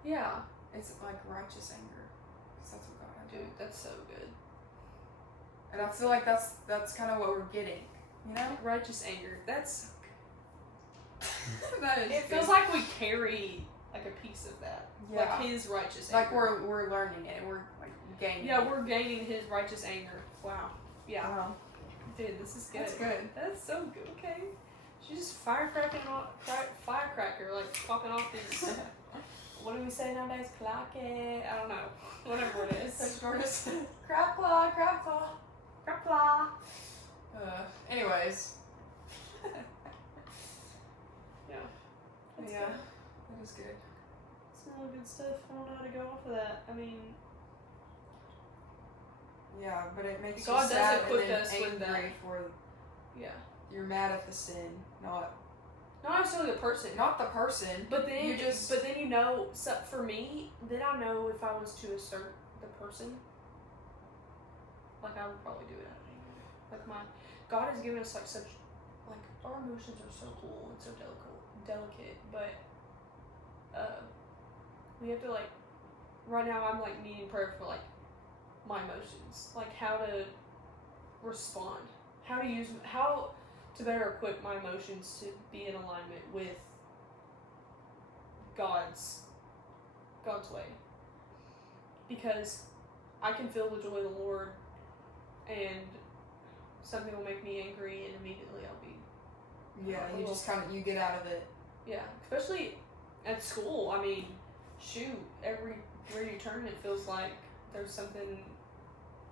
Yeah, It's like righteous anger. Because that's what God had. dude, that's so good. And I feel like that's kind of what we're getting, Righteous anger. That's that is it. good. Feels like we carry like a piece of that, Yeah. like His righteous Like anger. we're learning it. We're like gaining. Yeah, it. we're gaining His righteous anger. Wow. Yeah. Wow. Dude, this is good. That's good. That's so good. Okay. She's just firecracker, like popping off these. What do we say nowadays? Claque? I don't know. Whatever it is. Crab claw, crab claw. Crapla. Anyways. Yeah. That's Yeah. good. That is good. Some really good stuff. I don't know how to go off of that. I mean, Yeah, but it makes God you does sad equip and then us with that. angry for yeah. you're mad at the sin, not Not necessarily the person. not the person. But then, You just- but then you know, so for me, then I know if I was to assert the person, like I would probably do it out of anger. Like God has given us like such, like our emotions are so cool and so delicate, but we have to like, right now I'm like needing prayer for like my emotions, like how to respond, how to better equip my emotions to be in alignment with God's way, because I can feel the joy of the Lord, and something will make me angry, and immediately I'll be You just you get out of it. especially at school. I mean, shoot, everywhere you turn, it feels like there's something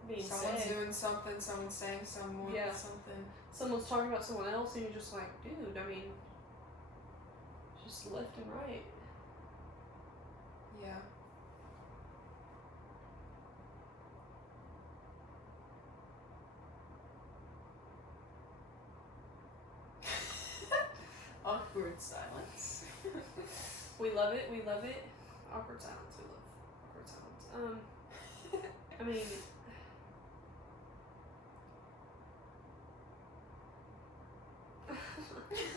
being Someone's said. doing something, someone's saying something. Someone's talking about someone else, and you're just like, dude, I mean, just left and right. Yeah. Awkward silence. We love it. Awkward silence. We love awkward silence. I mean, I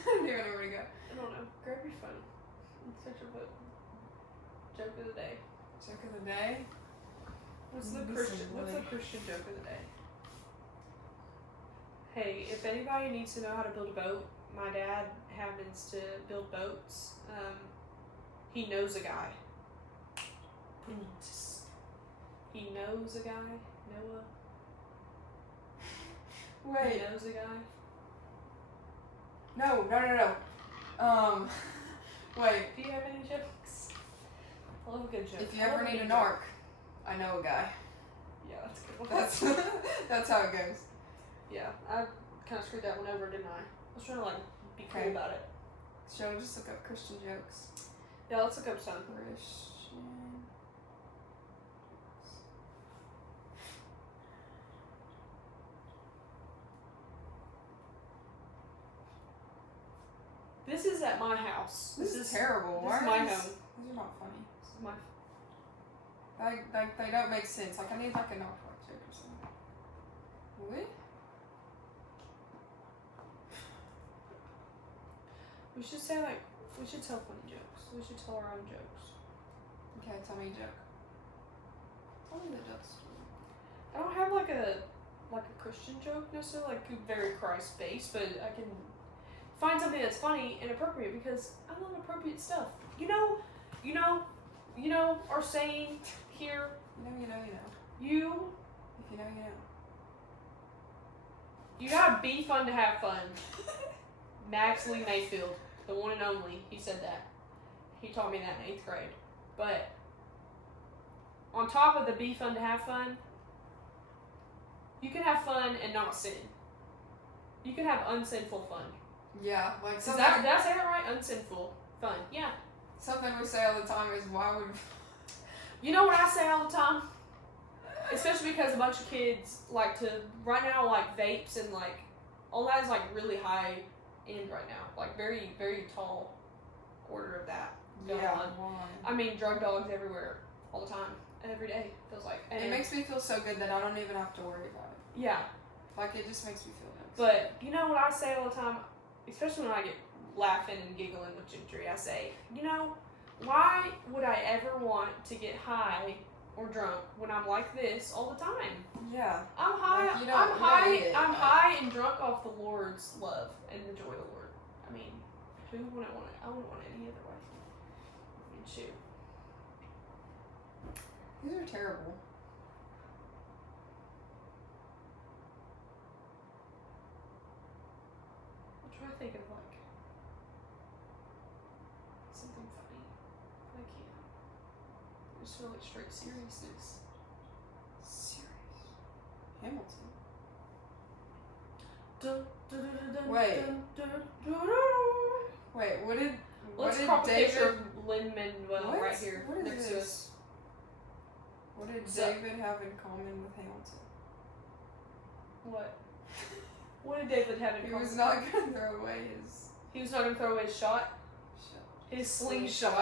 don't even know where to go. I don't know. Grab your phone. It's such a book. Joke of the day. Joke of the day. What's the Listen, Christian joke of the day? Hey, if anybody needs to know how to build a boat, my dad happens to build boats. He knows a guy. He knows a guy. Noah. Wait. He knows a guy. No. Wait. Do you have any jokes? I love a good joke. If you I love ever a need good an joke. arc, I know a guy. Yeah, that's a good one. That's how it goes. Yeah, I kind of screwed that one over, didn't I? I was trying to like be cool Okay. about it. Shall we just look up Christian jokes? Yeah, let's look up some. Christian. This is at my house. This is terrible. This Why is are my these- home. These are not funny. This is my. Like they don't make sense. Like I need like a knock-knock joke or something. What? We should say like we should tell funny jokes. We should tell our own jokes. Okay, tell me a joke. Tell me the jokes. I don't have like a Christian joke necessarily, like very Christ based, but I can find something that's funny and appropriate because I love appropriate stuff. You know our saying here. You know. You If you know, you know. You gotta be fun to have fun. Max Lee Mayfield, the one and only, he said that. He taught me that in 8th grade. But on top of the be fun to have fun, you can have fun and not sin. You can have unsinful fun. Yeah, like Did something. I say that right? Unsinful fun. Yeah. Something we say all the time is why would. You know what I say all the time? Especially because a bunch of kids like to, right now, like vapes and like, all that is like really high end right now. Like very, very tall order of that going Yeah. on. Why? I mean, drug dogs everywhere, all the time, every day, feels like. And It makes me feel so good that I don't even have to worry about it. yeah, Like it just makes me feel nice. but you know what I say all the time, especially when I get laughing and giggling with Gentry, I say, you know, why would I ever want to get high or drunk when I'm like this all the time? Yeah. I'm high. Like, you don't- I'm you don't high. need it, I'm like- high and drunk off the Lord's love and the joy of the Lord. I mean, who wouldn't want it? I wouldn't want it any other way. I mean, shoot. These are terrible. I'll try to think of like something funny. But I can't. I just feel like straight seriousness. Serious. Hamilton. Dun, dun, dun, dun, dun, Wait. dun, dun, dun, dun. Wait, what did Let's David? crop a picture of Lin-Manuel What? right here What is next to this? us. What did So- David have in common with Hamilton? What? What did David have in He common? was not gonna throw away his He was not gonna throw away his shot. shot. His slingshot.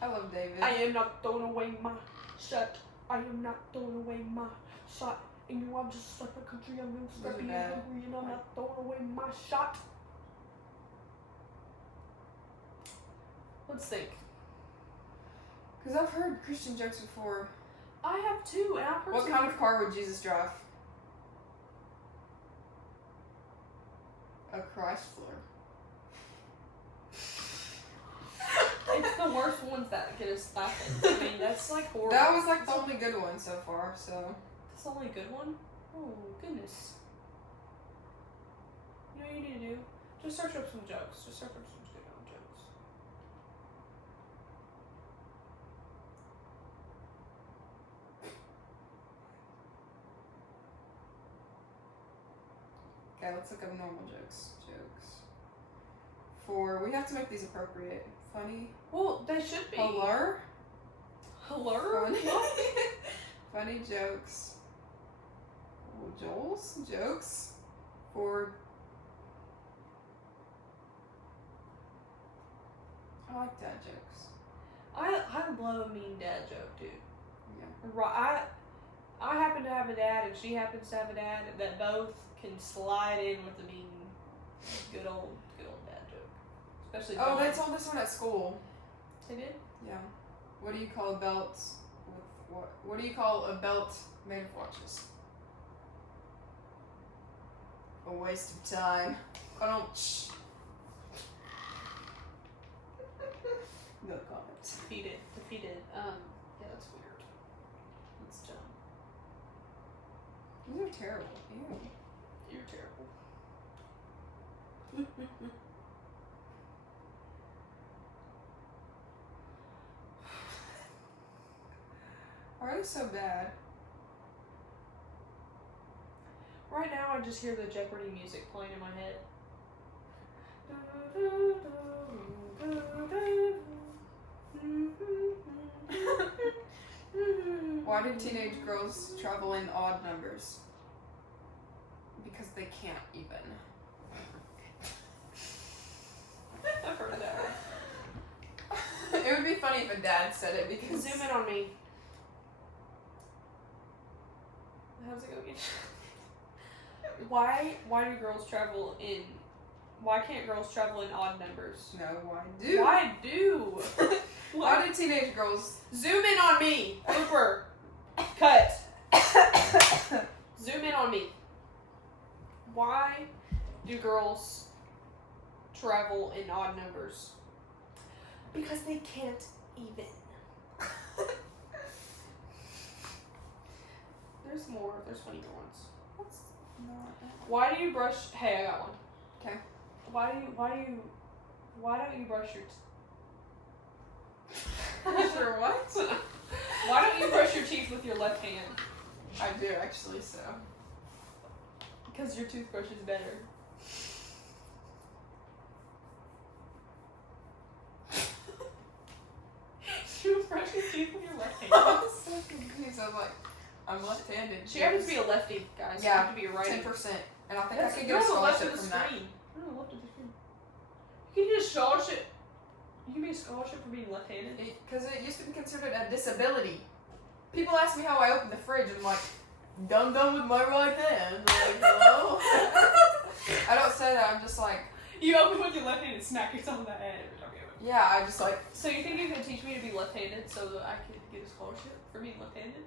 I love David. I am not throwing away my shot. I am not throwing away my shot. And you are just like a country. I'm real Those are scrappy and bad. hungry, and I'm not throwing away my shot. Let's think. Because I've heard Christian jokes before. I have two, and I've heard What some kind of car would Jesus drive? A Chrysler. It's the worst ones that get us laughing. I mean, that's like horrible. That was like the only good one so far, so. That's the only good one? Oh, goodness. You know what you need to do? Just search up some jokes. Just search up some good old jokes. Okay, let's look up normal jokes. We have to make these appropriate. Funny. Well, they should be. Hello? Hello? Funny. What? Funny jokes. Oh, Joel's jokes for. I like dad jokes. I love a mean dad joke, dude. Yeah. Right. I happen to have a dad, and she happens to have a dad that both can slide in with a mean, good old dad joke. Especially. Oh, John. they told this one at school. They did. Yeah. What do you call a belt with what? What do you call a belt made of watches? A waste of time. I don't. No comment. Defeated. Yeah, that's weird. That's dumb. These are terrible. Ew. You're terrible. Why are they so bad? Right now, I just hear the Jeopardy music playing in my head. Why do teenage girls travel in odd numbers? Because they can't even. I've heard that one. It would be funny if a dad said it because. Zoom in on me. How's it going? Why do girls travel in? Why can't girls travel in odd numbers? No, why do? Why do? Why do teenage girls? Zoom in on me. Blooper. Cut. Zoom in on me. Why do girls travel in odd numbers? Because they can't even. There's more. There's funnier ones. What's not? Why do you brush? Hey, I got one. Okay. Why don't you brush your? Sure, what? Why don't you brush your teeth with your left hand? I do actually. So. Because your toothbrush is better. You brush your teeth with your left hand. I was so confused. I was like, I'm left-handed. She happens to be a lefty, guys. Yeah, You have to be a righty. 10%, and I think That's, I could you're get a on the left scholarship of the from that. screen. You're on the left of the screen. You can get a scholarship. You can get a scholarship for being left-handed. Because it used to be considered a disability. People ask me how I open the fridge, and I'm like, done with my right hand. Like, hello? I don't say that. I'm just like, You open with your left hand and smack yourself in the head every time you open. yeah. I just like, So you think you can teach me to be left-handed so that I could get a scholarship for being left-handed?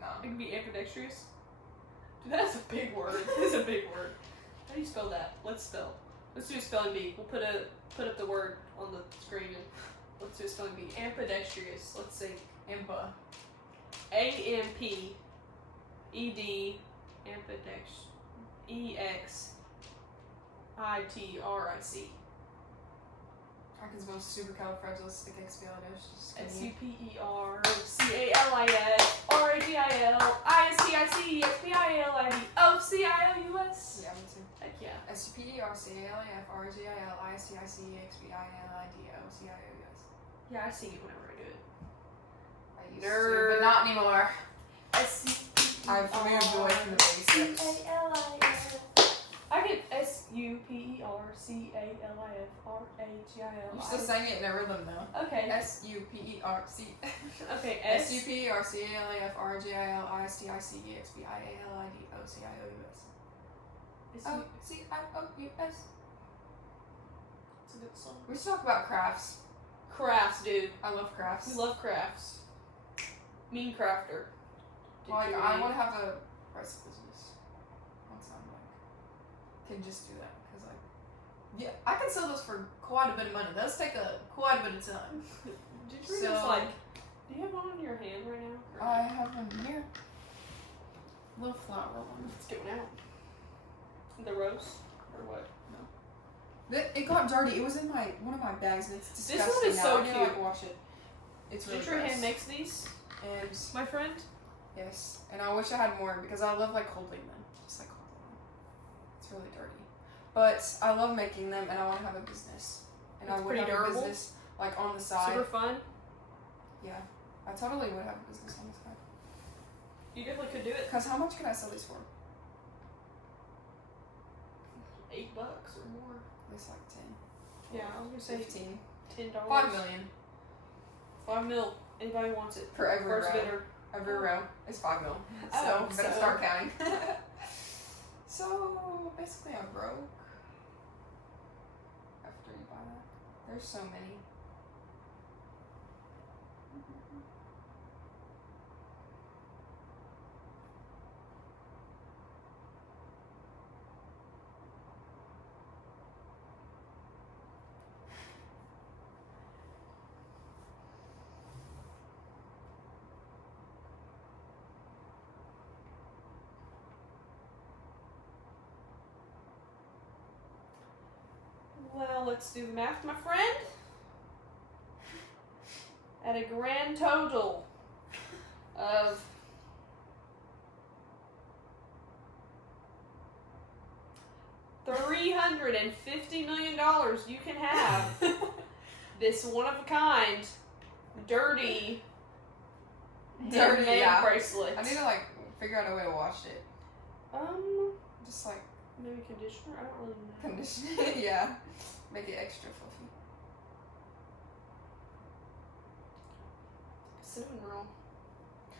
no. I can be ambidextrous. Dude, that's a big word. That's a big word. How do you spell that? Let's spell. Let's do a spelling bee. We'll put up the word on the screen. And What's your spelling bee? Ambidextrous. Let's see. Impa. AMPED. Ambidextrous. EXITRIC. I can spell supercalifragilisticexpialidocious. SUPERCALIFRAGILISTICIOUS. Yeah, me too. Heck yeah. SUPERCALIFRAGILISTICIOUS. Yeah, I sing it whenever I do it. I used to, Nerd. but not anymore. SUPERCALIFRAGILISTICIOUS. I've moved away from the basics. I get SUPERCALIFRAGILISTICIOUS. You still sang it in a rhythm though. Okay. SUPERC. Okay. SUPERCALIFRAGILISTICIOUS. It's Oh, CIOUS. a good song. We should talk about crafts. Crafts, dude. I love crafts. We love crafts. Mean crafter. Like, I want to have a rice business. Once I'm like, can just do that. Because, like, yeah, I can sell those for quite a bit of money. Those take quite a bit of time. Did you read this, like, do you have one in your hand right now? Or I have them here. Little flower one. let's get one out. The roast? Or what? It got dirty. It was in one of my bags, and it's This disgusting. one is now. so I need to, like, cute. wash it. It's really Did your gross. hand makes these, And my friend? yes, and I wish I had more because I love like holding them, just like holding them. It's really dirty, but I love making them, and I want to have a business. And It's I would pretty have durable. a business like on the side. Super fun. Yeah, I totally would have a business on the side. You definitely could do it. Cause how much could I sell these for? $8 or more. At least like 10. Yeah, I was gonna say 15. $10. 5 million 5 mil. Anybody wants it? for every First row. bidder. Every row is 5 mil. So Oh, you better so- start counting. So basically, I'm broke. After you buy that, there's so many. Well, let's do the math, my friend. At a grand total of $350 million, you can have this one-of-a-kind, dirty handmade yeah. bracelet. I need to like figure out a way to wash it. Just like Maybe conditioner? I don't really know. condition it, yeah. Make it extra fluffy. Cinnamon roll.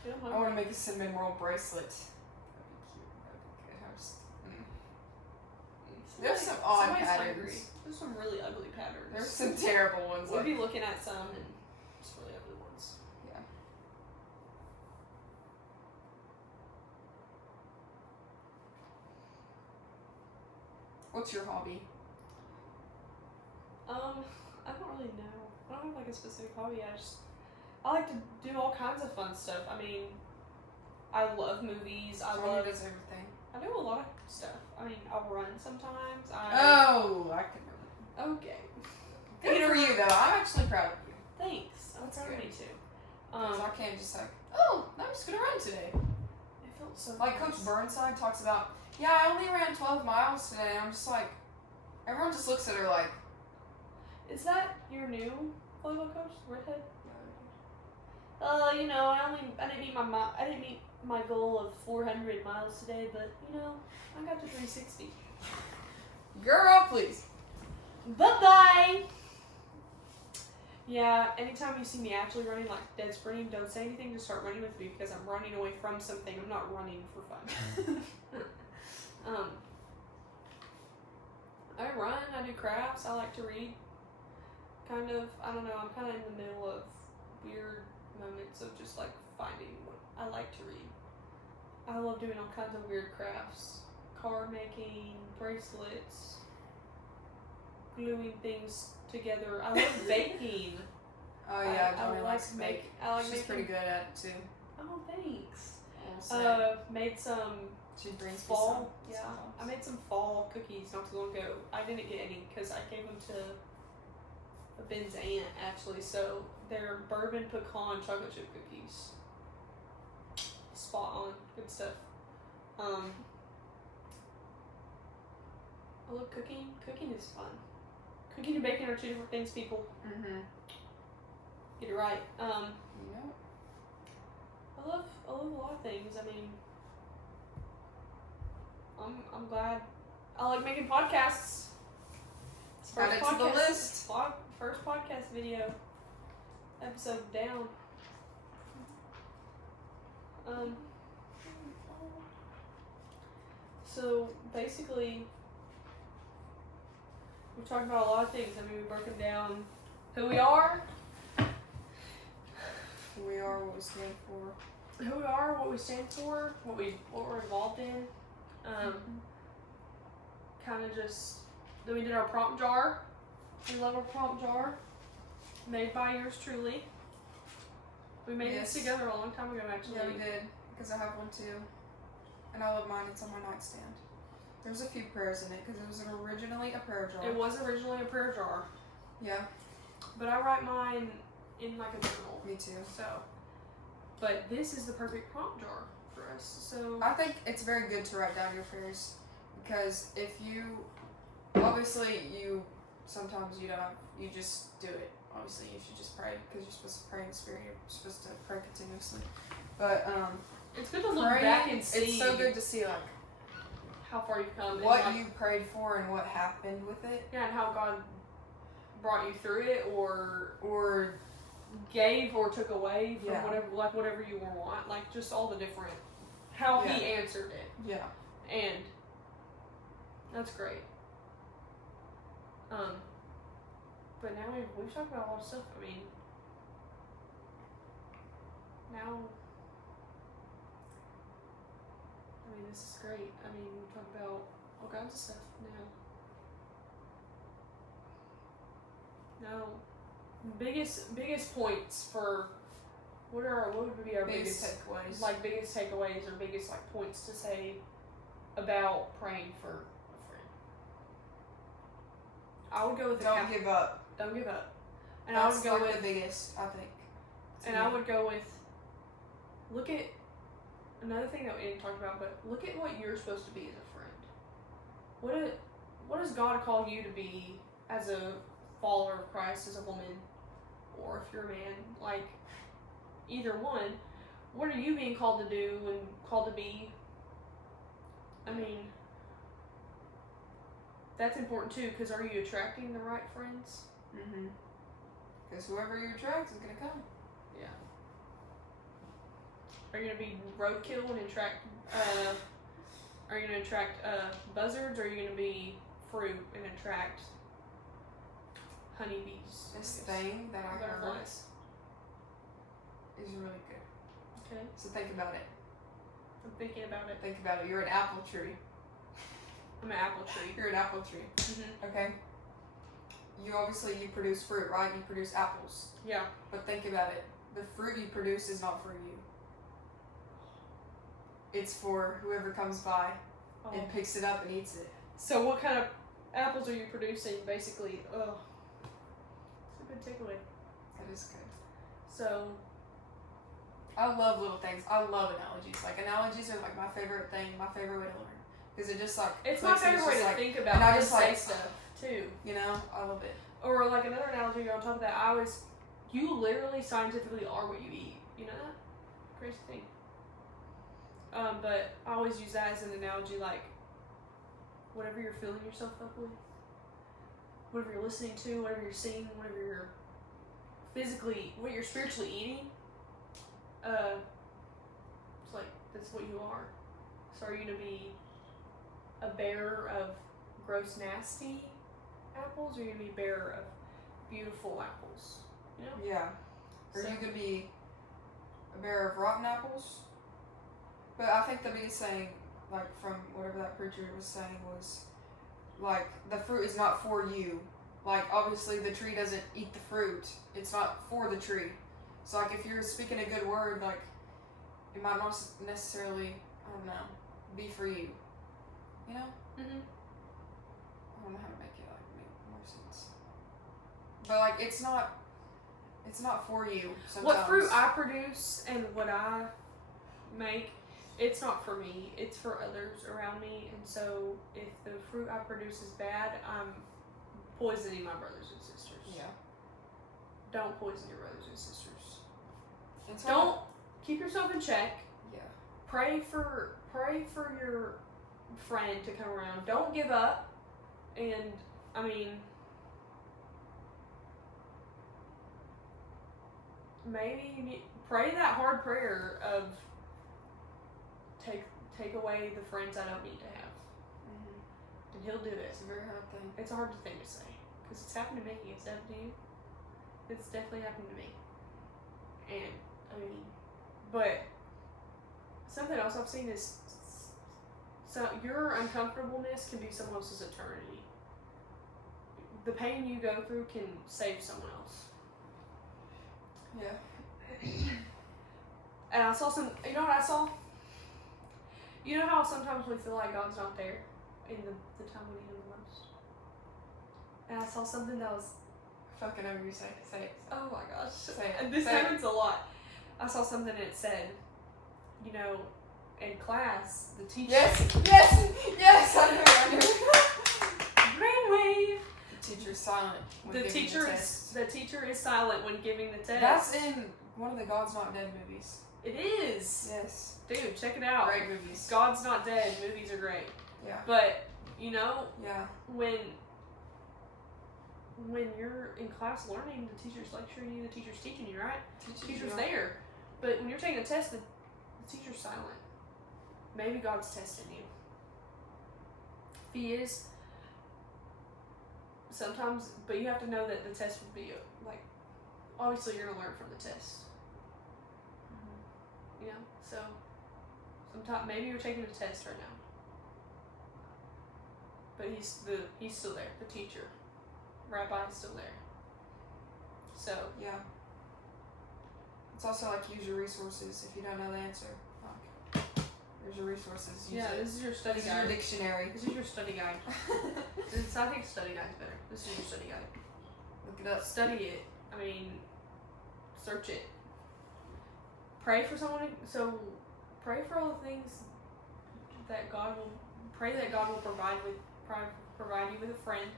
Feel I hungry. want to make a cinnamon roll bracelet. That'd be cute. That'd be good. I just, There's some odd Somebody's patterns. hungry. There's some really ugly patterns. There's some terrible ones. We'll Like, be looking at some and just really ugly ones. yeah. What's your hobby? I don't really know. I don't have like a specific hobby. I like to do all kinds of fun stuff. I mean, I love movies. I Johnny love. does everything. I do a lot of stuff. I mean, I'll run sometimes. Oh, I can remember. Okay. Good for you, though. I'm actually proud of you. Thanks. I'm That's proud of good. me too. 'Cause I can't just like, oh, I'm just gonna run today. It felt so. Like nice. Coach Burnside talks about, yeah, I only ran 12 miles today. And I'm just like, everyone just looks at her like, Is that your new volleyball coach, Redhead? You know, I didn't meet my goal of 400 miles today, but you know, I got to 360. girl, please. Bye-bye! Yeah, anytime you see me actually running, like dead sprinting, don't say anything, just start running with me because I'm running away from something. I'm not running for fun. I run, I do crafts, I like to read. Kind of, I don't know, I'm kind of in the middle of weird moments of just like finding what I like to read. I love doing all kinds of weird crafts. Card making, bracelets, gluing things together. I love baking. Oh yeah, I Johnny like likes to to make. bake. I like She's making. pretty good at it too. Oh, thanks. We'll say. Made some She brings me fall. some. Yeah, sometimes. I made some fall cookies not too long ago. I didn't get any because I gave them to Ben's aunt actually. So they're bourbon pecan chocolate chip cookies. Spot on, good stuff. I love cooking. Cooking is fun. Cooking and baking are two different things, people. Mhm. Get it right. Yeah. I love a lot of things. I mean, I'm glad. I like making podcasts. It's Add it to the list. First podcast video episode down. So basically, we've talked about a lot of things. I mean, we've broken down who we are, Who we are, what we stand for. what we stand for, what we're involved in. Kind of just then we did our prompt jar. We love our prompt jar, made by yours truly. We made Yes. this together a long time ago, actually. Yeah, we did. Because I have one too. And I love mine. It's on my nightstand. There's a few prayers in it because it was originally a prayer jar. It was originally a prayer jar, Yeah, but I write mine in like a journal. me too. So, but this is the perfect prompt jar for us. So I think it's very good to write down your prayers because if you, obviously you, sometimes you don't have, you just do it. Obviously you should just pray because you're supposed to pray in the spirit. You're supposed to pray continuously. But it's good to look praying, back and see it's so good to see like how far you've come. what and you prayed for and what happened with it. yeah, and how God brought you through it, Or gave or took away from Yeah. whatever you want, like just all the different how He Yeah. answered it, yeah. and that's great. But now we've talked about a lot of stuff. I mean, this is great. I mean, we talk about all kinds of stuff now. Now, biggest points for what would be our biggest takeaways. like biggest takeaways or biggest like points to say about praying for a friend. I would go with don't give up. Don't give up. And That's I would go like with the biggest, I think. and I would go with look at another thing that we didn't talk about, but look at what you're supposed to be as a friend. What does God call you to be as a follower of Christ, as a woman, or if you're a man, like either one, what are you being called to do and called to be? I mean, that's important too, because are you attracting the right friends? Mm-hmm. Because whoever you attract is gonna come. Yeah. Are you gonna be roadkill and attract? Are you gonna attract buzzards? Or are you gonna be fruit and attract honeybees? This thing that I heard Butterflies. is really good. Okay. So think about it. I'm thinking about it. Think about it. You're an apple tree. I'm an apple tree. You're an apple tree. Mm-hmm. Okay. You produce fruit, right? You produce apples. Yeah. But think about it. The fruit you produce is not for you. It's for whoever comes by Oh. and picks it up and eats it. So what kind of apples are you producing? Basically, it's a good takeaway. That is good. So I love little things. I love analogies. Like analogies are like my favorite thing, my favorite way to learn. Because it just like it's my clicks and favorite way just to like, think about and I and just say like stuff too. You know, I love it. Or like another analogy on top of that, you literally scientifically are what you eat. You know that? Crazy thing. But I always use that as an analogy, like whatever you're filling yourself up with, whatever you're listening to, whatever you're seeing, whatever you're what you're spiritually eating, it's like that's what you are. So are you gonna be a bearer of gross, nasty apples, or are you gonna be a bearer of beautiful apples? You know? Yeah. Or So- you could be a bearer of rotten apples. But I think the biggest thing, like from whatever that preacher was saying, was like the fruit is not for you, Like, obviously, the tree doesn't eat the fruit. It's not for the tree. So, like, if you're speaking a good word, like, it might not necessarily, I don't know, be for you. You know? Mm-hmm. I don't know how to make it, like, make more sense. But, like, it's not for you sometimes. What fruit I produce and what I make, it's not for me. It's for others around me. And so, if the fruit I produce is bad, I'm poisoning my brothers and sisters. Yeah. Don't poison your brothers and sisters. It's Don't keep yourself in check. Yeah. Pray for your friend to come around. Don't give up. And I mean, maybe you need pray that hard prayer of take away the friends I don't need to have, and He'll do it. It's a very hard thing. It's a hard thing to say because it's happened to me. It's happened to you. It's definitely happened to me. And I mean, but something else I've seen is your uncomfortableness can be someone else's eternity. The pain you go through can save someone else. Yeah. And I saw some. You know what I saw? You know how sometimes we feel like God's not there in the time we need Him the most. And I saw something that was. Fucking over you, say it. Oh my gosh. Say it. And this Say it. happens a lot. I saw something and it said, you know, in class, the teacher. Yes, I knew it. Brainwave. The teacher's silent when The giving teacher the is test. the teacher is silent when giving the test. That's in one of the God's Not Dead movies. It is. Yes. Dude, check it out. Great movies. God's Not Dead. Movies are great. Yeah. But, you know, Yeah. when you're in class learning, the teacher's lecturing you, the teacher's teaching you, right? The teacher's there. But when you're taking a test, the teacher's silent. Maybe God's testing you. If He is, sometimes, but you have to know that the test will be, like, obviously you're going to learn from the test. You know? So, sometimes, maybe you're taking a test right now. But he's still there, the teacher. Rabbi is still there. So. Yeah. It's also like use your resources if you don't know the answer. Like, here's your resources. Use it. This is your study This is guide. your dictionary. This is your study guide. I think study guide's better. This is your study guide. Look it up. Study it. I mean, search it. Pray for someone. So, pray for all the things that God will. Pray that God will provide you with a friend,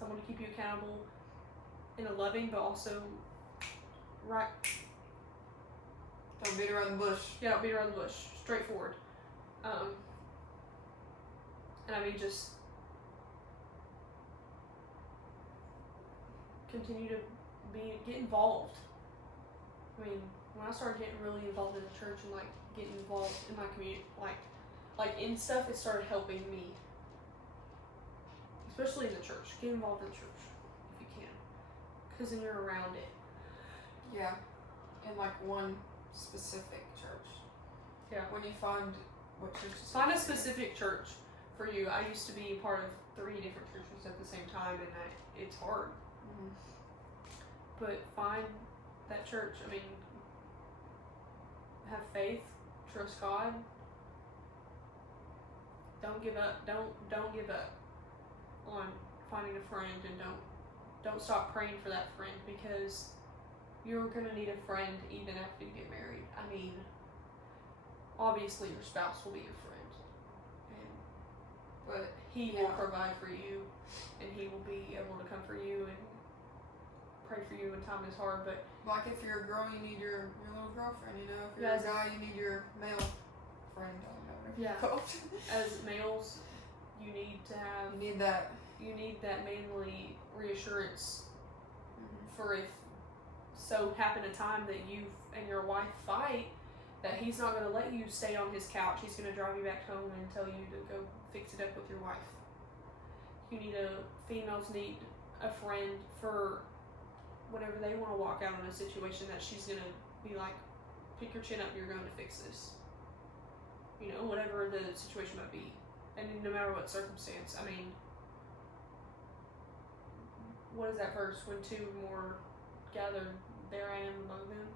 someone to keep you accountable, in a loving but also right. Don't beat around the bush. Yeah, don't beat around the bush. Straightforward. And I mean, just continue to get involved. I mean, when I started getting really involved in the church and like getting involved in my community, like in stuff, it started helping me. Especially in the church. Get involved in the church if you can, because then you're around it. Yeah. In like one specific church. Yeah. When you find what church is. Find a specific church for you. I used to be a part of 3 different churches at the same time, and it's hard. Mm-hmm. But find that church. I mean, have faith, trust God. Don't give up. Don't give up on finding a friend, and don't stop praying for that friend, because you're gonna need a friend even after you get married. I mean, obviously your spouse will be your friend, but He will provide for you, and He will be able to come for you and pray for you when time is hard. But like if you're a girl, you need your little girlfriend. You know, if you're Yes. a guy, you need your male friend. I don't know whatever Yeah. you're called. as males, you need to have You need that. manly reassurance Mm-hmm. for if so happen a time that you and your wife fight, that He's not going to let you stay on His couch. He's going to drive you back home and tell you to go fix it up with your wife. Females need a friend for whenever they want to walk out in a situation that she's going to be like, pick your chin up, you're going to fix this. Whatever the situation might be. And no matter what circumstance, I mean, what is that verse? When two or more gathered, there I am among them.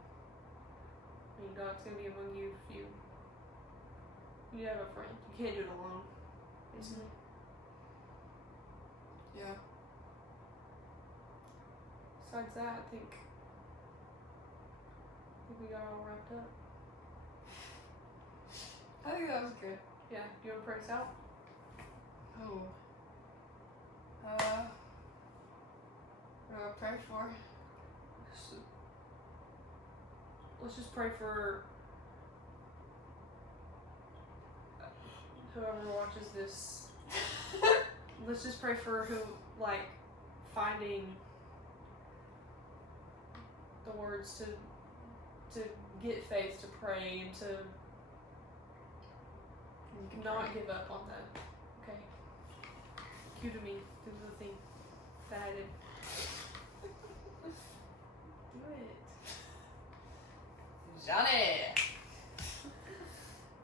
I mean, God's gonna be among you if you have a friend. You can't do it alone, basically. Yeah. Besides that, I think we got all wrapped up. I think that was good. Yeah, do you want to pray us out? Oh. What do I pray for? Let's just pray for whoever watches this. Let's just pray for who, like, finding the words to get faith to pray and to not give up on that. Okay. Cue to me. Do the thing that I did. Do it. Johnny!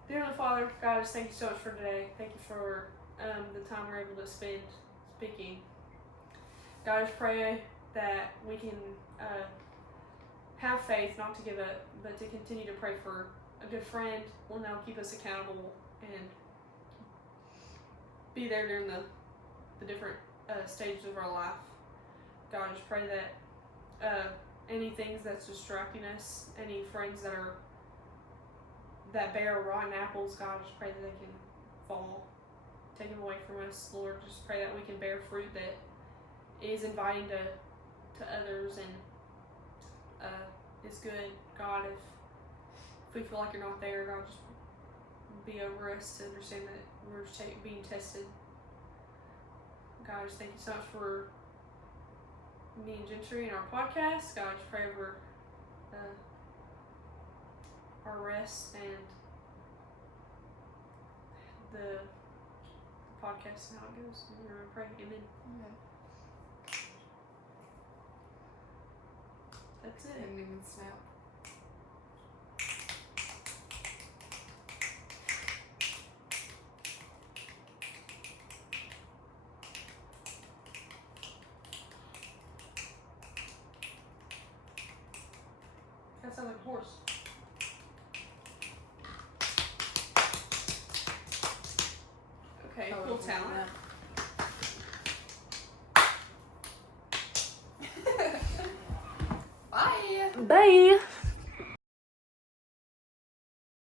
Dear Heavenly Father, God, I just thank you so much for today. Thank you for the time we're able to spend speaking. God, I just pray that we can have faith, not to give up, but to continue to pray for a good friend, one that will keep us accountable and be there during the different stages of our life. God, I just pray that any things that's distracting us, any friends that bear rotten apples, God, I just pray that they can fall, taken away from us. Lord, just pray that we can bear fruit that is inviting to others and is good. God, if we feel like you're not there, God, just be over us to understand that we're just being tested. God, I just thank you so much for me and Gentry and our podcast. God, I just pray over our rest and the podcast and how it goes. We're going to pray. Amen. Amen. That's it. Didn't even snap. That sounds like a horse. Okay, Oh, cool okay, talent. Bye! Bye.